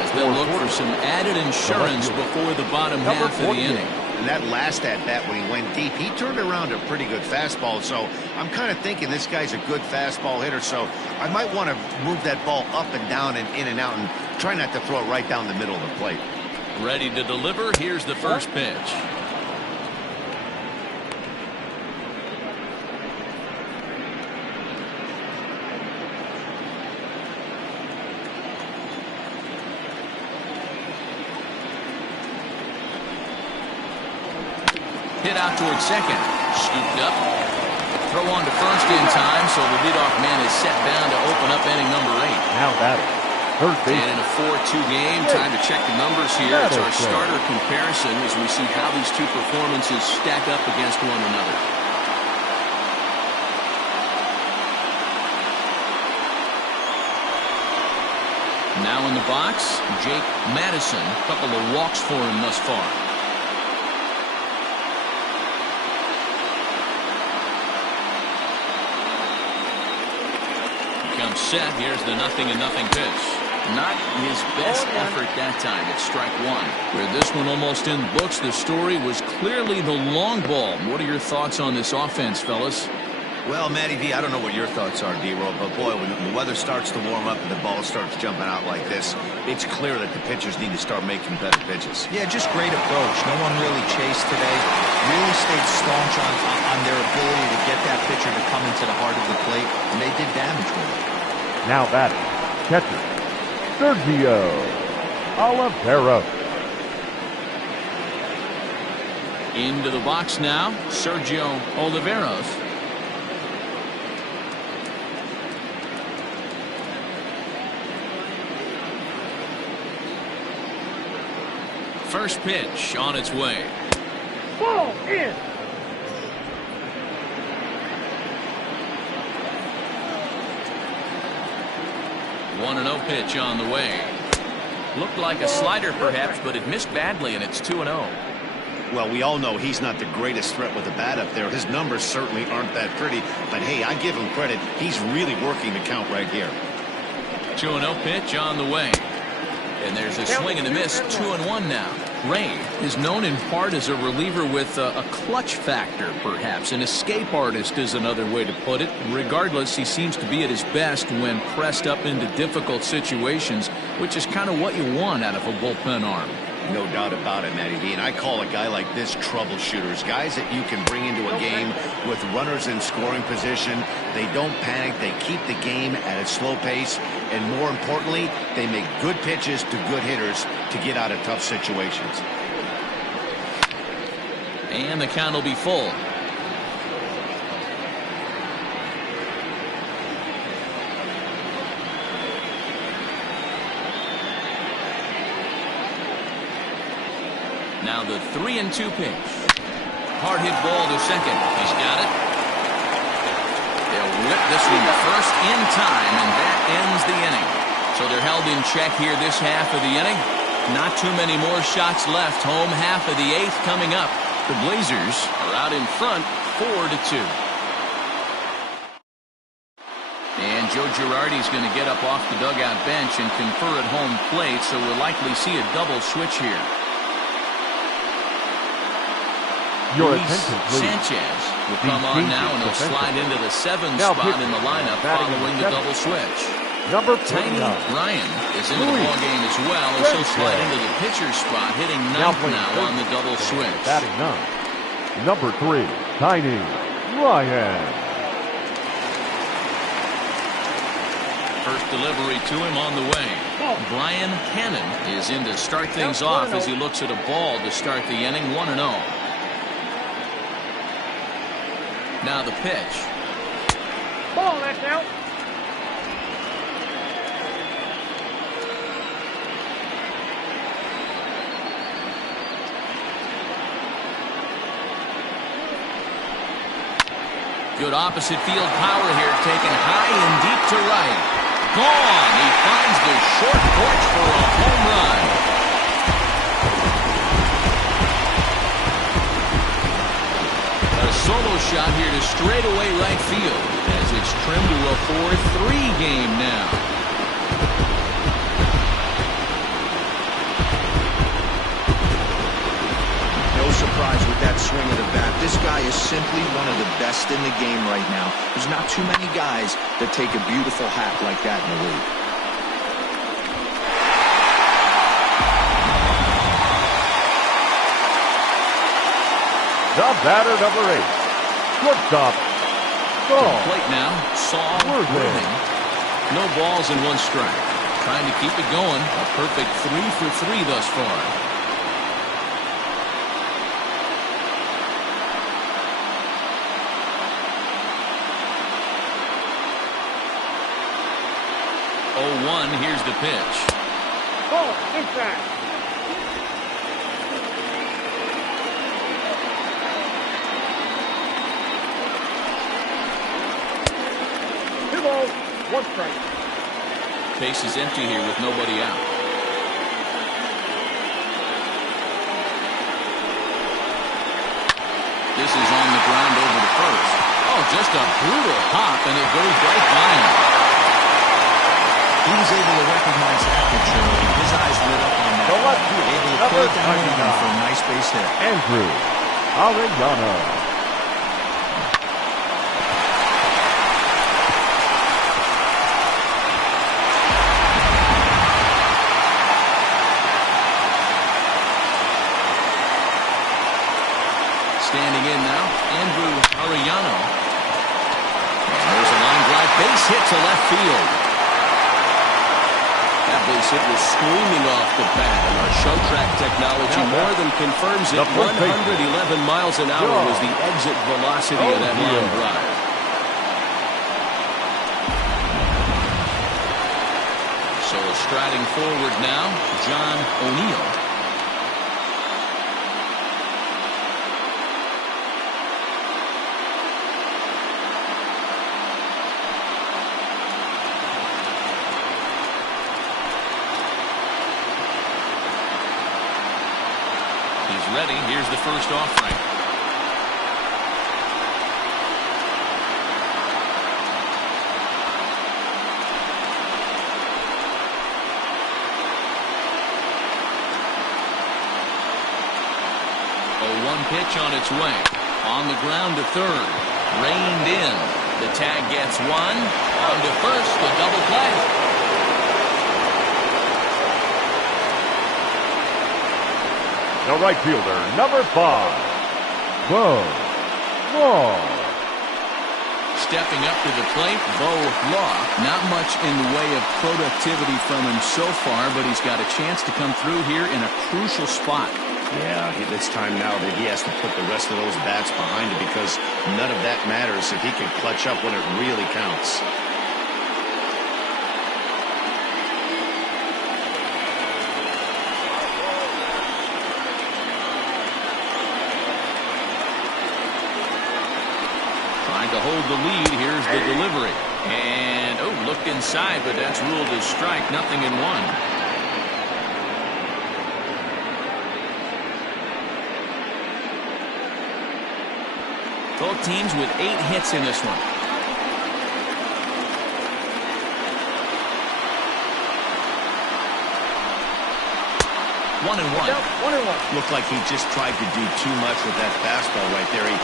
as they'll look for some added insurance before the bottom half of the inning. And that last at-bat when he went deep, he turned around a pretty good fastball. So I'm kind of thinking this guy's a good fastball hitter. So I might want to move that ball up and down and in and out and try not to throw it right down the middle of the plate. Ready to deliver. Here's the first pitch. Hit out towards second. Scooped up. Throw on to first in time, so the leadoff man is set down to open up inning number 8. Now batting, third base. And in a 4-2 game, time to check the numbers here. It's our starter comparison as we see how these two performances stack up against one another. Now in the box, Jake Madison. A couple of walks for him thus far. Comes set. Here's the 0-0 pitch. Not his best effort that time. It's strike 1. Where this one almost in the books, the story was clearly the long ball. What are your thoughts on this offense, fellas? Well, Matty V, I don't know what your thoughts are, D-Roll, but boy, when the weather starts to warm up and the ball starts jumping out like this, it's clear that the pitchers need to start making better pitches. Yeah, just great approach. No one really chased today. Really stayed staunch on their ability to get that pitcher to come into the heart of the plate, and they did damage with it. Now batting, catcher, Sergio Oliveros. Into the box now, Sergio Oliveros. First pitch on its way. Ball in. 1-0 pitch on the way. Looked like a slider perhaps, but it missed badly, and it's 2-0. Well, we all know he's not the greatest threat with the bat up there. His numbers certainly aren't that pretty, but hey, I give him credit. He's really working the count right here. 2-0 pitch on the way. And there's a swing and a miss. 2-1 now. Ray is known in part as a reliever with a clutch factor, perhaps. An escape artist is another way to put it. Regardless, he seems to be at his best when pressed up into difficult situations, which is kind of what you want out of a bullpen arm. No doubt about it, Matty V. And I call a guy like this troubleshooters. Guys that you can bring into a game with runners in scoring position. They don't panic. They keep the game at a slow pace. And more importantly, they make good pitches to good hitters to get out of tough situations. And the count will be full. Now the 3-2 pitch. Hard hit ball to second. He's got it. They'll whip this one to first in time, and that ends the inning. So they're held in check here this half of the inning. Not too many more shots left. Home half of the 8th coming up. The Blazers are out in front 4-2. And Joe Girardi's going to get up off the dugout bench and confer at home plate, so we'll likely see a double switch here. Your Luis attention, please. Sanchez will come on now, and he'll slide into the 7th spot in the lineup following the double switch. Number Tiny 49. Ryan is into the ball game as well, as he'll slide into the pitcher's spot, hitting ninth now on the double switch. Batting 9. Number 3, Tiny Ryan. First delivery to him on the way. Brian Hannon is in to start things off as he looks at a ball to start the inning, 1-0. Now the pitch. Ball, that's out. Good opposite field power here, taken high and deep to right. Gone. He finds the short porch for a home run. A solo shot here to straightaway right field as it's trimmed to a 4-3 game now. No surprise with that swing of the bat. This guy is simply one of the best in the game right now. There's not too many guys that take a beautiful hack like that in the league. The batter, number 8. Shortstop. Plate now, Saul Worthing. No balls and 1 strike. Trying to keep it going. A perfect 3 for 3 thus far. Here's the pitch. Ball, inside. Two balls, 1 strike. Base is empty here with nobody out. This is on the ground over to first. Oh, just a brutal hop, and it goes right by him. He was able to recognize that picture, and his eyes lit up on that. Able to pull it down for a nice base hit. Andrew Arellano. Standing in now, Andrew Arellano. And there's a line drive base hit to left field. That base hit was screaming off the bat, and our show track technology more than confirms it. 111 miles an hour was the exit velocity of that line drive. So striding forward now, John O'Neill. Ready. Here's the first offering. A 1 pitch on its way. On the ground to third. Reined in. The tag gets 1. On to first. A double play. The right fielder, number 5, Bo Law. Stepping up to the plate, Bo Law. Not much in the way of productivity from him so far, but he's got a chance to come through here in a crucial spot. Yeah, it's time now that he has to put the rest of those bats behind him, because none of that matters if he can clutch up when it really counts. To hold the lead, here's the delivery. And, looked inside, but that's ruled as strike, nothing in 1. Both teams with 8 hits in this one. 1-1. 1-1. Looked like he just tried to do too much with that fastball right there. He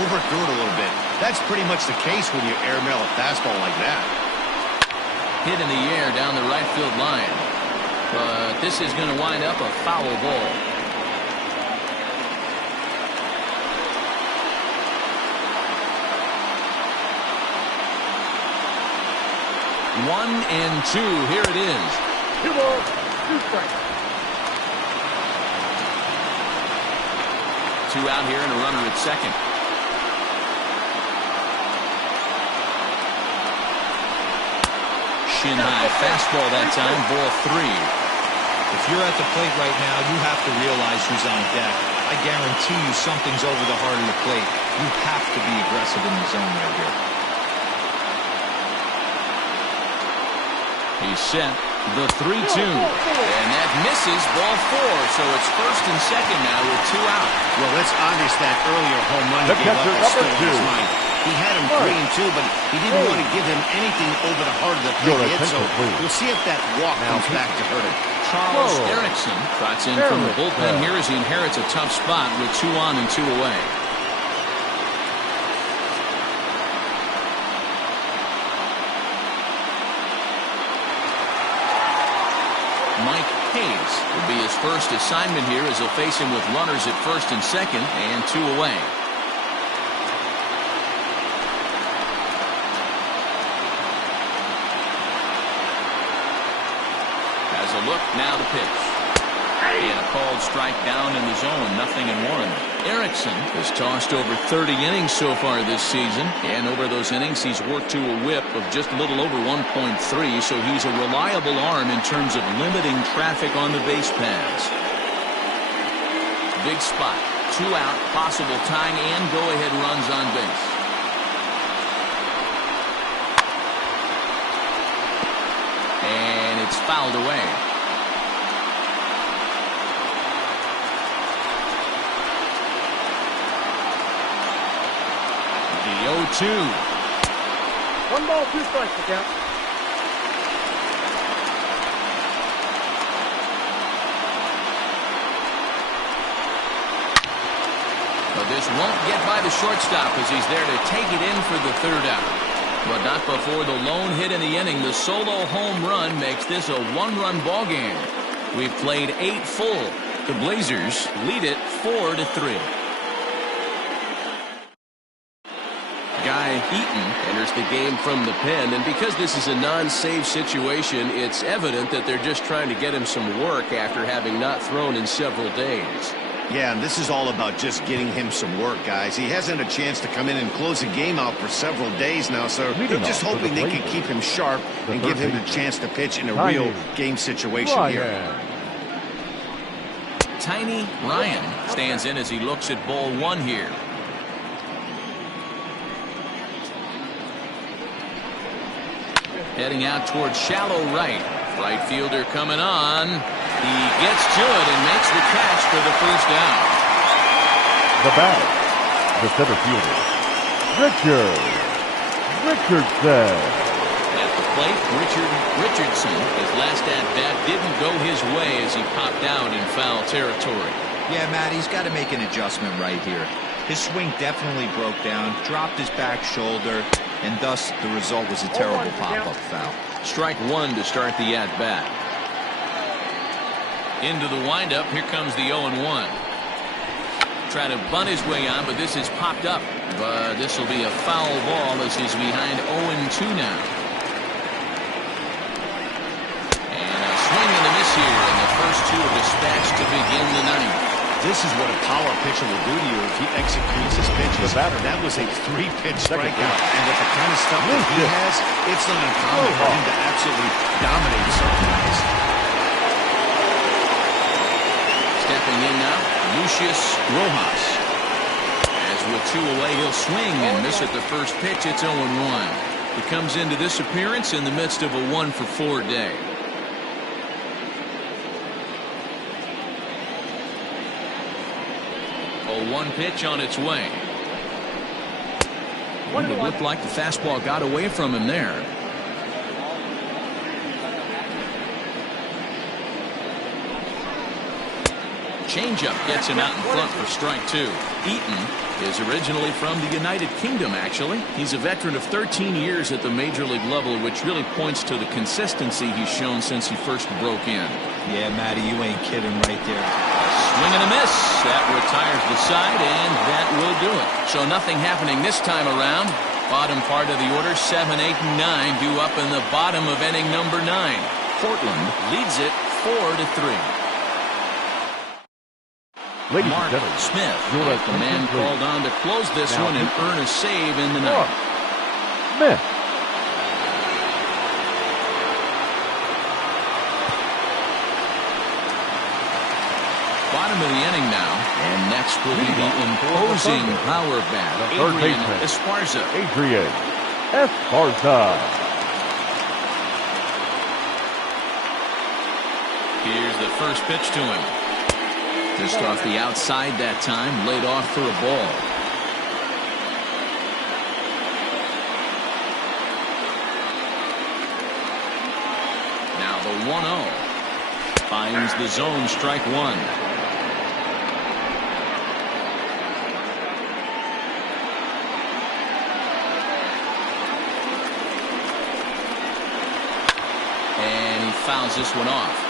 overthrew it a little bit. That's pretty much the case when you airmail a fastball like that. hit in the air down the right field line. But this is going to wind up a foul ball. One and two. Here it is. 2 balls, 2 strikes. 2 out here and a runner at second. Shin high fastball that time. Ball 3. If you're at the plate right now, you have to realize who's on deck. I guarantee you something's over the heart of the plate. You have to be aggressive in the zone right here. He's set. The 3-2. And that misses. Ball 4. So it's first and second now with 2 out. Well, it's obvious that earlier home run he gave up is still on his mind. He had him 3 and 2, but he didn't want to give him anything over the heart of the plate hit, so we'll see if that walk comes back to hurt him. Charles Erickson trots in from the bullpen here as he inherits a tough spot with 2 on and 2 away. Mike Hayes will be his first assignment here as he'll face him with runners at first and second and 2 away. Has a look, now the pitch. And a called strike down in the zone, 0-1. Erickson has tossed over 30 innings so far this season, and over those innings he's worked to a whip of just a little over 1.3, so he's a reliable arm in terms of limiting traffic on the base paths. Big spot, 2 out, possible tying and go-ahead runs on base. And it's fouled away. The 0-2. 1 ball, 2 strikes to count. But this won't get by the shortstop as he's there to take it in for the 3rd out. But not before the lone hit in the inning. The solo home run makes this a 1-run ball game. We've played 8 full. The Blazers lead it 4-3. Guy Eaton enters the game from the pen, and because this is a non-save situation, it's evident that they're just trying to get him some work after having not thrown in several days. Yeah, and this is all about just getting him some work, guys. He hasn't a chance to come in and close the game out for several days now, so they're just hoping they can keep him sharp and give him the chance to pitch in a real game situation here. Tiny Ryan stands in as he looks at ball 1 here. Heading out towards shallow right. Right fielder coming on. He gets to it and makes the catch for the 1st down. The batter, the center fielder, Richardson. At the plate, Richardson, his last at-bat didn't go his way as he popped out in foul territory. Yeah, Matt, he's got to make an adjustment right here. His swing definitely broke down, dropped his back shoulder, and thus the result was a terrible pop-up foul. Strike 1 to start the at-bat. Into the windup, here comes the 0-1. Try to bunt his way on, but this is popped up. But this will be a foul ball as he's behind 0-2 now. And a swing and a miss here, and the first 2 are dispatched to begin the 9th. This is what a power pitcher will do to you if he executes his pitches. That was a 3-pitch strikeout. And with the kind of stuff that he has, it's not uncommon for him to absolutely dominate certain guys. Stepping in now, Lucius Rojas. As with 2 away, he'll swing and miss at the first pitch. It's 0-1. He comes into this appearance in the midst of a 1-for-4 day. 0-1 pitch on its way. It looked like the fastball got away from him there. changeup gets him out in front for strike two. Eaton is originally from the United Kingdom, actually. He's a veteran of 13 years at the major league level, which really points to the consistency he's shown since he first broke in. Yeah, Matty, you ain't kidding right there. Swing and a miss. That retires the side, and that will do it. So nothing happening this time around. Bottom part of the order, 7, 8, and 9 due up in the bottom of inning number 9. Portland leads it 4-3. Ladies Mark and gentlemen, Smith, your the man attention, called please. on to close this Now, one and earn a save in the ninth. Smith. Bottom of the inning now, and next will be the imposing power bat, The third Adrian baseman. Esparza. Adrian Esparza. Here's the first pitch to him. Just off the outside that time, laid off for a ball. Now the 1-0. Finds the zone, strike one. And he fouls this one off.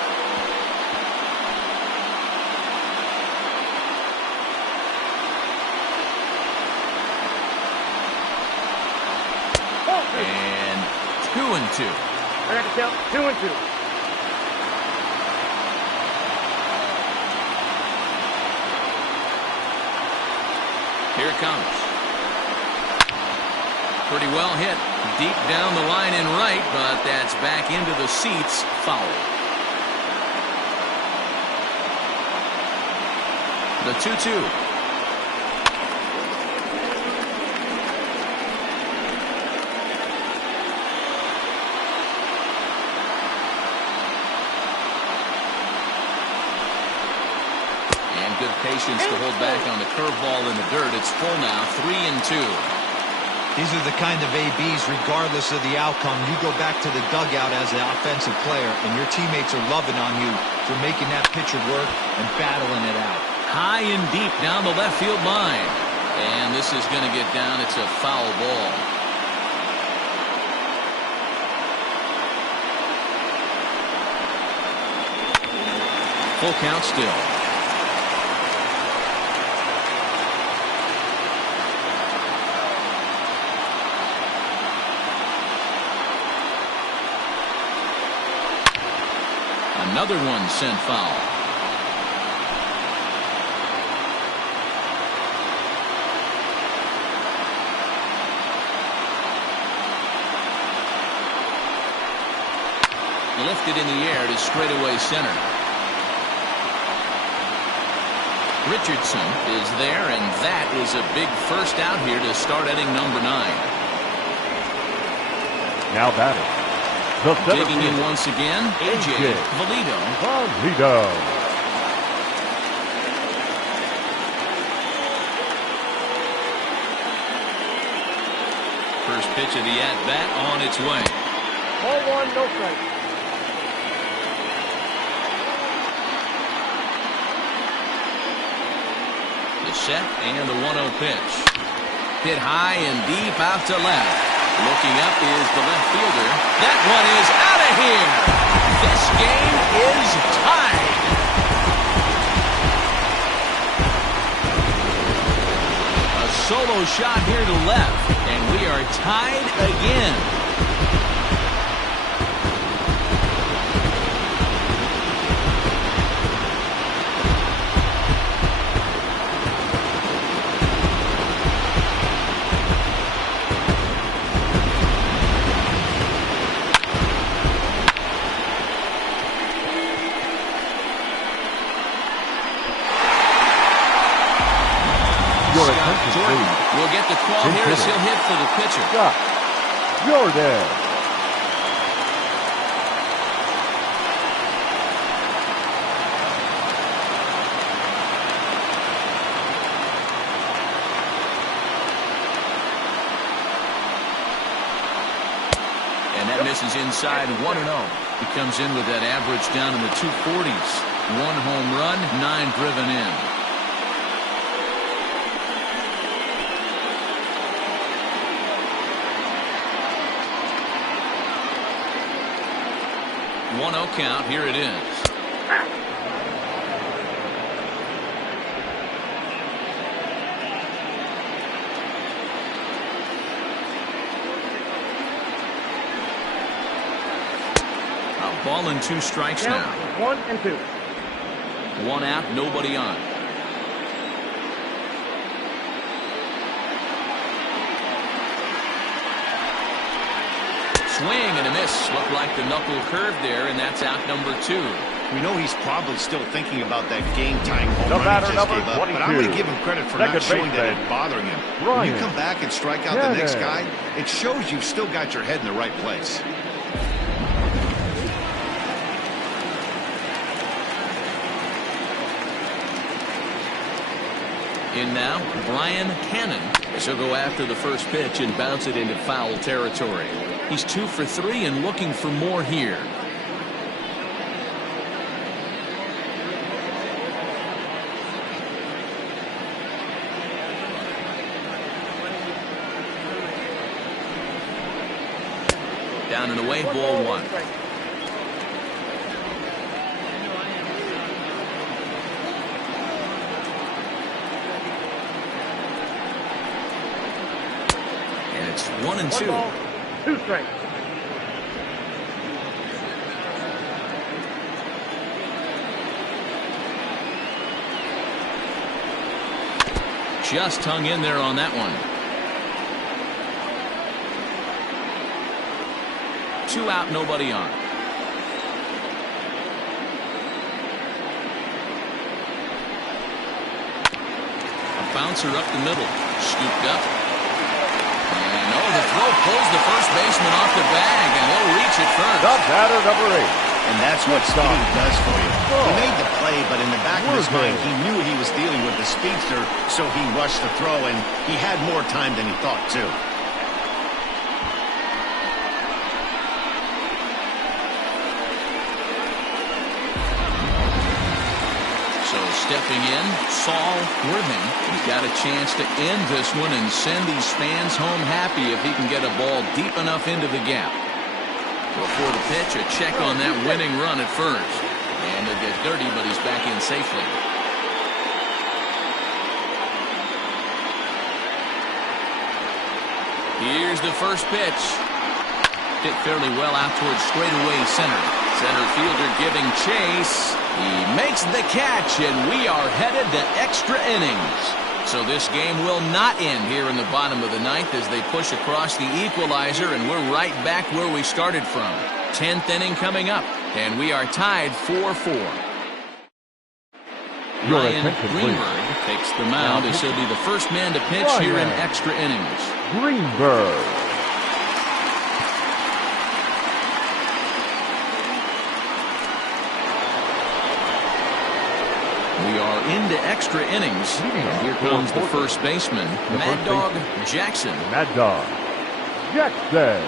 And 2-2. I got to count 2-2. Here it comes. Pretty well hit. Deep down the line in right, but that's back into the seats. Foul. The 2-2. Good patience to hold back on the curveball in the dirt. It's full now, 3-2. These are the kind of ABs, regardless of the outcome. You go back to the dugout as an offensive player, and your teammates are loving on you for making that pitcher work and battling it out. High and deep down the left field line. And this is going to get down. It's a foul ball. Full count still. Another one sent foul. Lifted in the air to straightaway center. Richardson is there, and that is a big first out here to start inning number 9. Now batting. The Digging in once again, A.J. Valido. First pitch of the at-bat on its way. Ball 1, no strike. The set and the 1-0 pitch. Hit high and deep out to left. Looking up is the left fielder. That one is out of here. This game is tied. A solo shot here to left, and we are tied again. Jordan will get the call here as he'll hit for the pitcher. Scott Jordan. And that misses inside 1-0. He comes in with that average down in the 240s. 1 home run, 9 driven in. One 0 count. Here it is. A ball and 2 strikes Count now. 1 and 2. 1 out, nobody on. Swing and a miss. Looked like the knuckle curve there, and that's out number 2. We know he's probably still thinking about that game-tying home The run batter, he just number gave up, but I'm 22. going to give him credit for not Second showing that baseman, it's bothering him. When Ryan. you come back and strike out the next guy, it shows you've still got your head in the right place. In now, Brian Cannon. He'll go after the first pitch and bounce it into foul territory. He's 2 for 3 and looking for more here. Down and away, ball 1. And it's 1 and 2. 1 ball, 2 strikes. Just hung in there on that one. 2 out, nobody on. A bouncer up the middle. Scooped up. And the throw pulls the first baseman off the bag, and he'll reach it first. The batter, number 8. And that's what speed does for you. He made the play, but in the back of his mind, he knew he was dealing with the speedster, so he rushed the throw, and he had more time than he thought, too. So stepping in, Saul Worthing. He's got a chance to end this one and send these fans home happy if he can get a ball deep enough into the gap. Before the pitch, a check on that winning run at first. And he'll get dirty, but he's back in safely. Here's the first pitch. Hit fairly well out towards straightaway center. Center fielder giving chase. He makes the catch, and we are headed to extra innings. So this game will not end here in the bottom of the 9th as they push across the equalizer, and we're right back where we started from. 10th inning coming up, and we are tied 4-4. Ryan Greenberg takes the mound as he'll be the first man to pitch here in extra innings. Greenberg. We are into extra innings. And here comes the first baseman, Mad Dog Jackson. Mad Dog Jackson.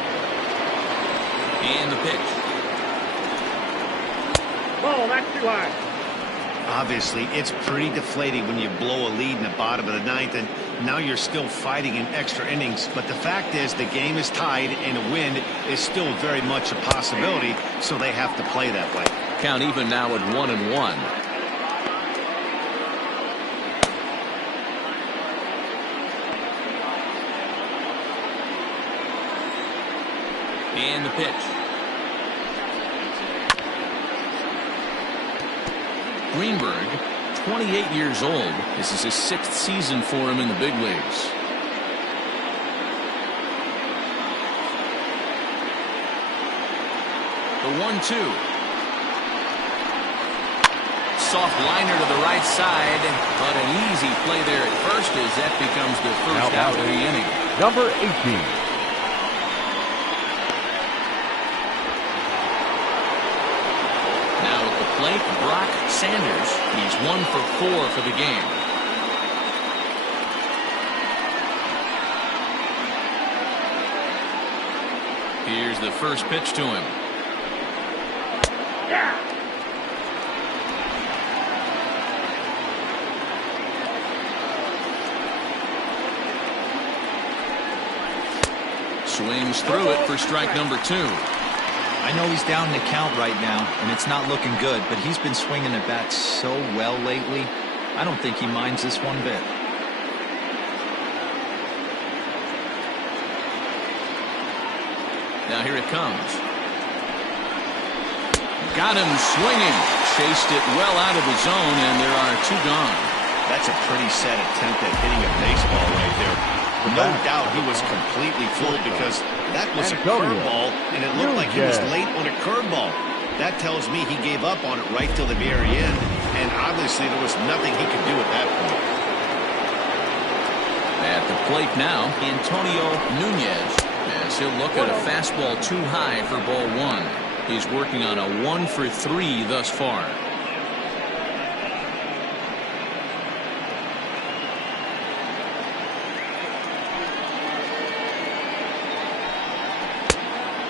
And the pitch. Ball, that's too high. Obviously, it's pretty deflating when you blow a lead in the bottom of the 9th, and now you're still fighting in extra innings. But the fact is, the game is tied, and a win is still very much a possibility, so they have to play that way. Count even now at 1-1. And the pitch. Greenberg, 28 years old. This is his 6th season for him in the big leagues. The 1-2. Soft liner to the right side, but an easy play there at first as that becomes the first out of the inning. Number 18. Plate, Brock Sanders. He's 1 for 4 for the game. Here's the first pitch to him. Swings through it for strike number 2. I know he's down in the count right now, and it's not looking good, but he's been swinging the bat so well lately. I don't think he minds this one bit. Now here it comes. Got him swinging. Chased it well out of the zone, and there are 2 gone. That's a pretty set attempt at hitting a baseball right there. No doubt he was completely fooled because that was a curveball, and it looked like he was late on a curveball. That tells me he gave up on it right till the very end, and obviously there was nothing he could do at that point. At the plate now, Antonio Nunez, as he'll look at a fastball too high for ball 1. He's working on a 1 for 3 thus far.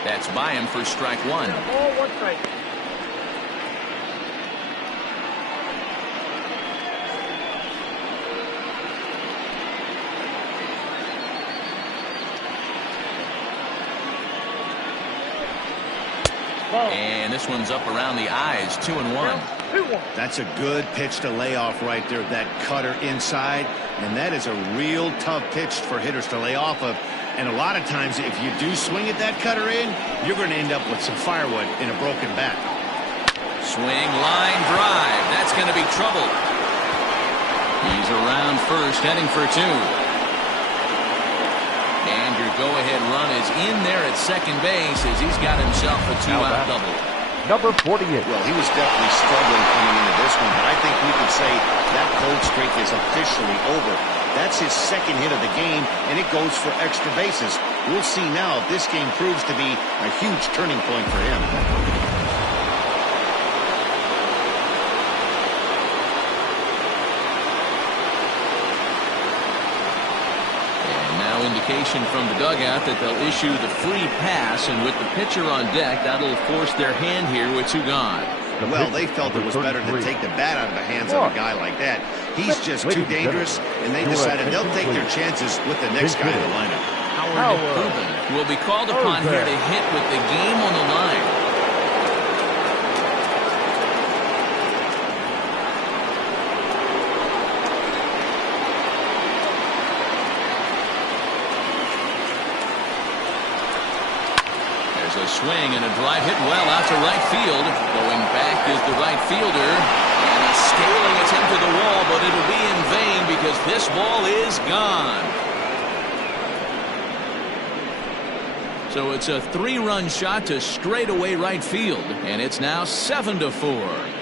That's by him for strike 1. Ball 1 strike. And this one's up around the eyes, 2-1. That's a good pitch to lay off right there, that cutter inside, and that is a real tough pitch for hitters to lay off of. And a lot of times if you do swing at that cutter in, you're going to end up with some firewood in a broken bat. Swing, line drive. That's going to be trouble. He's around first, heading for 2. And your go-ahead run is in there at second base as he's got himself a 2-out double. Number 48. Well, he was definitely struggling coming into this one, but I think we could say that cold streak is officially over. That's his second hit of the game, and it goes for extra bases. We'll see now if this game proves to be a huge turning point for him. Indication from the dugout that they'll issue the free pass, and with the pitcher on deck, that'll force their hand here with 2 gone. Well, they felt it was better to take the bat out of the hands of a guy like that. He's just too dangerous, and they decided they'll take their chances with the next guy in the lineup. Howard Ruben will be called upon here to hit with the game on the line. A swing and a drive hit well out to right field. Going back is the right fielder, and a scaling attempt to the wall, but it'll be in vain because this ball is gone. So it's a 3-run shot to straightaway right field, and it's now 7-4.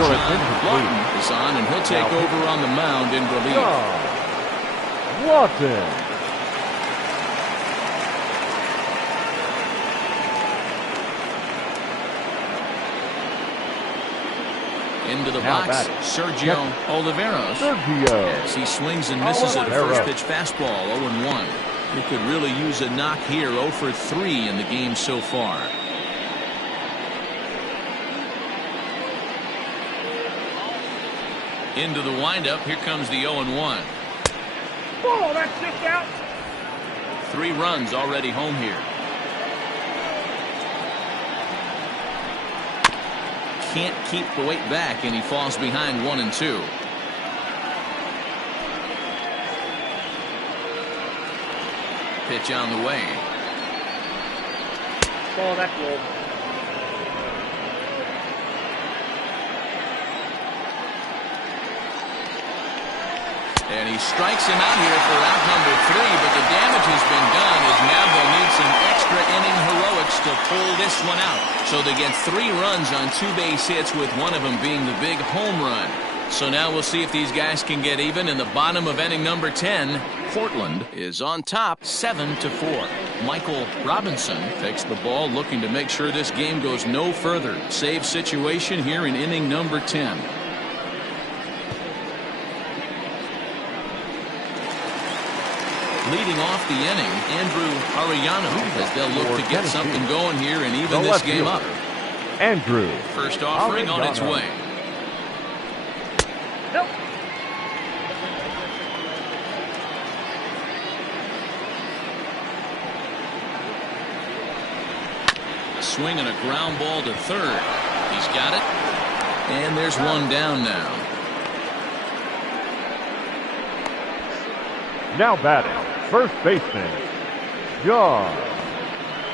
Lawton is on, and he'll take over on the mound in relief. Lawton. Into the box, Sergio Oliveros. As he swings and misses at a first pitch fastball, 0-1. He could really use a knock here, 0 for 3 in the game so far. Into the windup, here comes the 0-1. Oh, that's just out. 3 runs already home here. Can't keep the weight back, and he falls behind 1-2. Pitch on the way. Oh, that's low. And he strikes him out here for out number 3, but the damage has been done as now they'll need some extra inning heroics to pull this one out. So they get 3 runs on 2 base hits, with one of them being the big home run. So now we'll see if these guys can get even in the bottom of inning number 10. Portland is on top 7-4. Michael Robinson takes the ball, looking to make sure this game goes no further. Save situation here in inning number 10. Leading off the inning, Andrew Arellano, as they'll look to get something going here and even this game up. Andrew. First offering on its way. Nope. A swing and a ground ball to third. He's got it. And there's one down now. Now batting, first baseman, John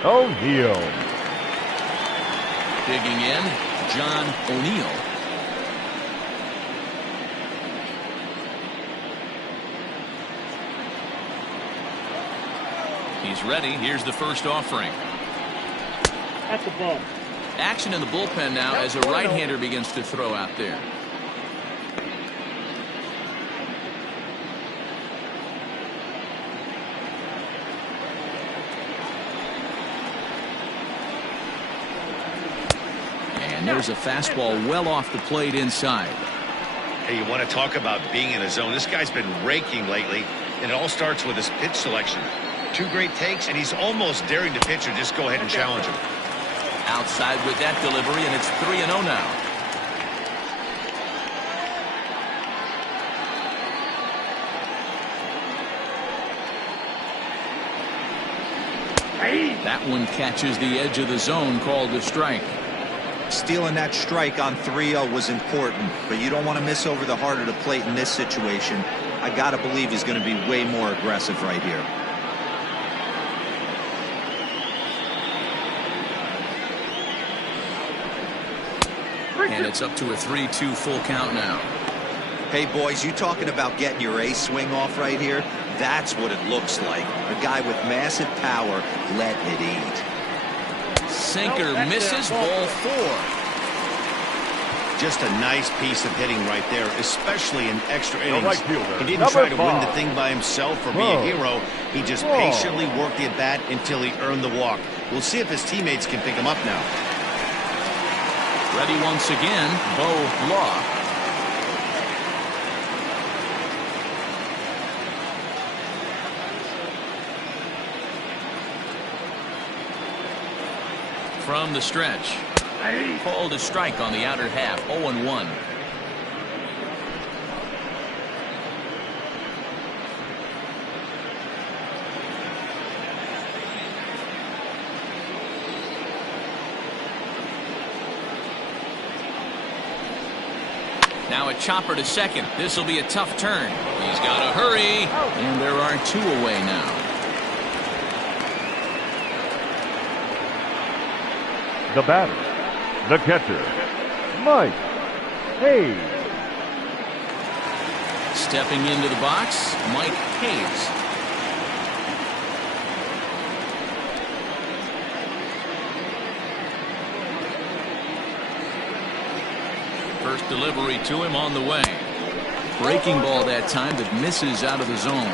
O'Neill. Digging in, John O'Neill. He's ready. Here's the first offering. At the ball. Action in the bullpen now as a right-hander begins to throw out there. And there's a fastball well off the plate inside. Hey, you want to talk about being in a zone? This guy's been raking lately, and it all starts with his pitch selection. 2 great takes, and he's almost daring the pitcher. Just go ahead and challenge him. Outside with that delivery, and it's 3-0 now. That one catches the edge of the zone, called a strike. Stealing that strike on 3-0 was important, but you don't want to miss over the heart of the plate in this situation. I got to believe he's going to be way more aggressive right here. And it's up to a 3-2 full count now. Hey, boys, you talking about getting your ace swing off right here? That's what it looks like. A guy with massive power letting it eat. Sinker misses, ball 4. Just a nice piece of hitting right there, especially in extra innings. right fielder, He didn't number try to win 5. the thing by himself or be a hero. He just patiently worked the at-bat until he earned the walk. We'll see if his teammates can pick him up now. Ready once again, Bo Law. From the stretch. Called a strike on the outer half, 0-1. Now a chopper to second. This will be a tough turn. He's got to hurry. And there are 2 away now. The batter, the catcher, Mike Hayes. Stepping into the box, Mike Hayes. First delivery to him on the way. Breaking ball that time that misses out of the zone.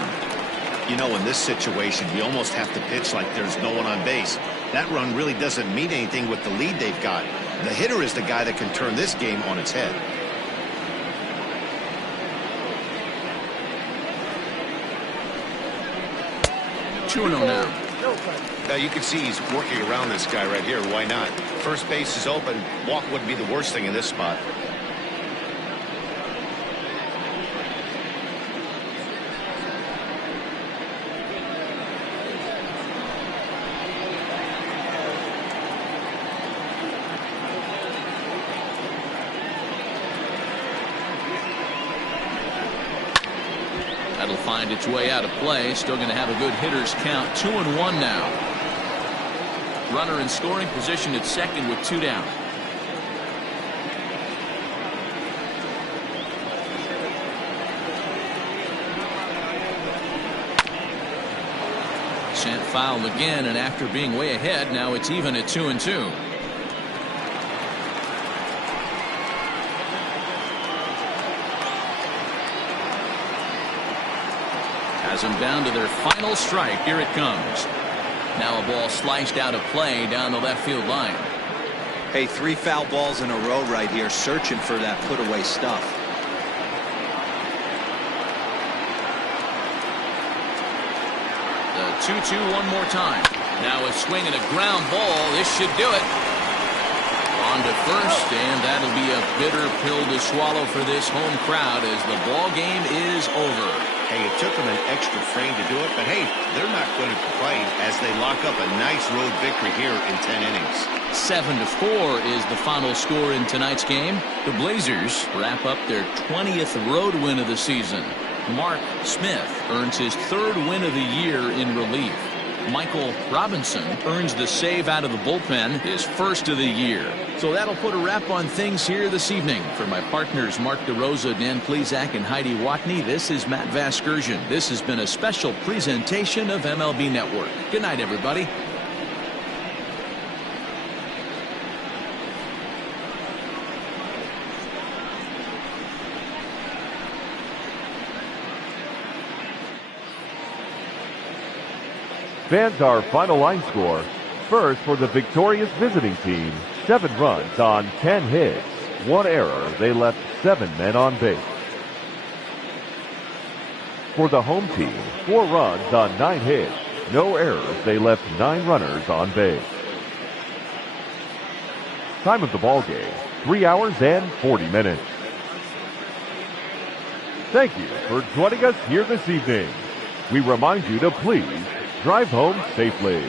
You know, in this situation, you almost have to pitch like there's no one on base. That run really doesn't mean anything with the lead they've got. The hitter is the guy that can turn this game on its head. 2-0 now. Now you can see he's working around this guy right here. Why not? First base is open. Walk wouldn't be the worst thing in this spot. That'll find its way out of play. Still going to have a good hitter's count. 2-1 now. Runner in scoring position at second with 2 down. Sent foul again, and after being way ahead, now it's even at 2-2. Has them down to their final strike. Here it comes. Now a ball sliced out of play down the left field line. Hey, 3 foul balls in a row right here, searching for that put-away stuff. The 2-2 one more time. Now a swing and a ground ball. This should do it. On to first, and that'll be a bitter pill to swallow for this home crowd as the ball game is over. Hey, it took them an extra frame to do it, but hey, they're not going to complain as they lock up a nice road victory here in 10 innings. 7-4 is the final score in tonight's game. The Blazers wrap up their 20th road win of the season. Mark Smith earns his 3rd win of the year in relief. Michael Robinson earns the save out of the bullpen, his 1st of the year. So that'll put a wrap on things here this evening. For my partners Mark DeRosa, Dan Plesac, and Heidi Watney, this is Matt Vasgersian. This has been a special presentation of MLB Network. Good night, everybody. Fans, our final line score. First, for the victorious visiting team, 7 runs on 10 hits. 1 error. They left 7 men on base. For the home team, 4 runs on 9 hits. No errors. They left 9 runners on base. Time of the ball game, 3 hours and 40 minutes. Thank you for joining us here this evening. We remind you to please drive home safely.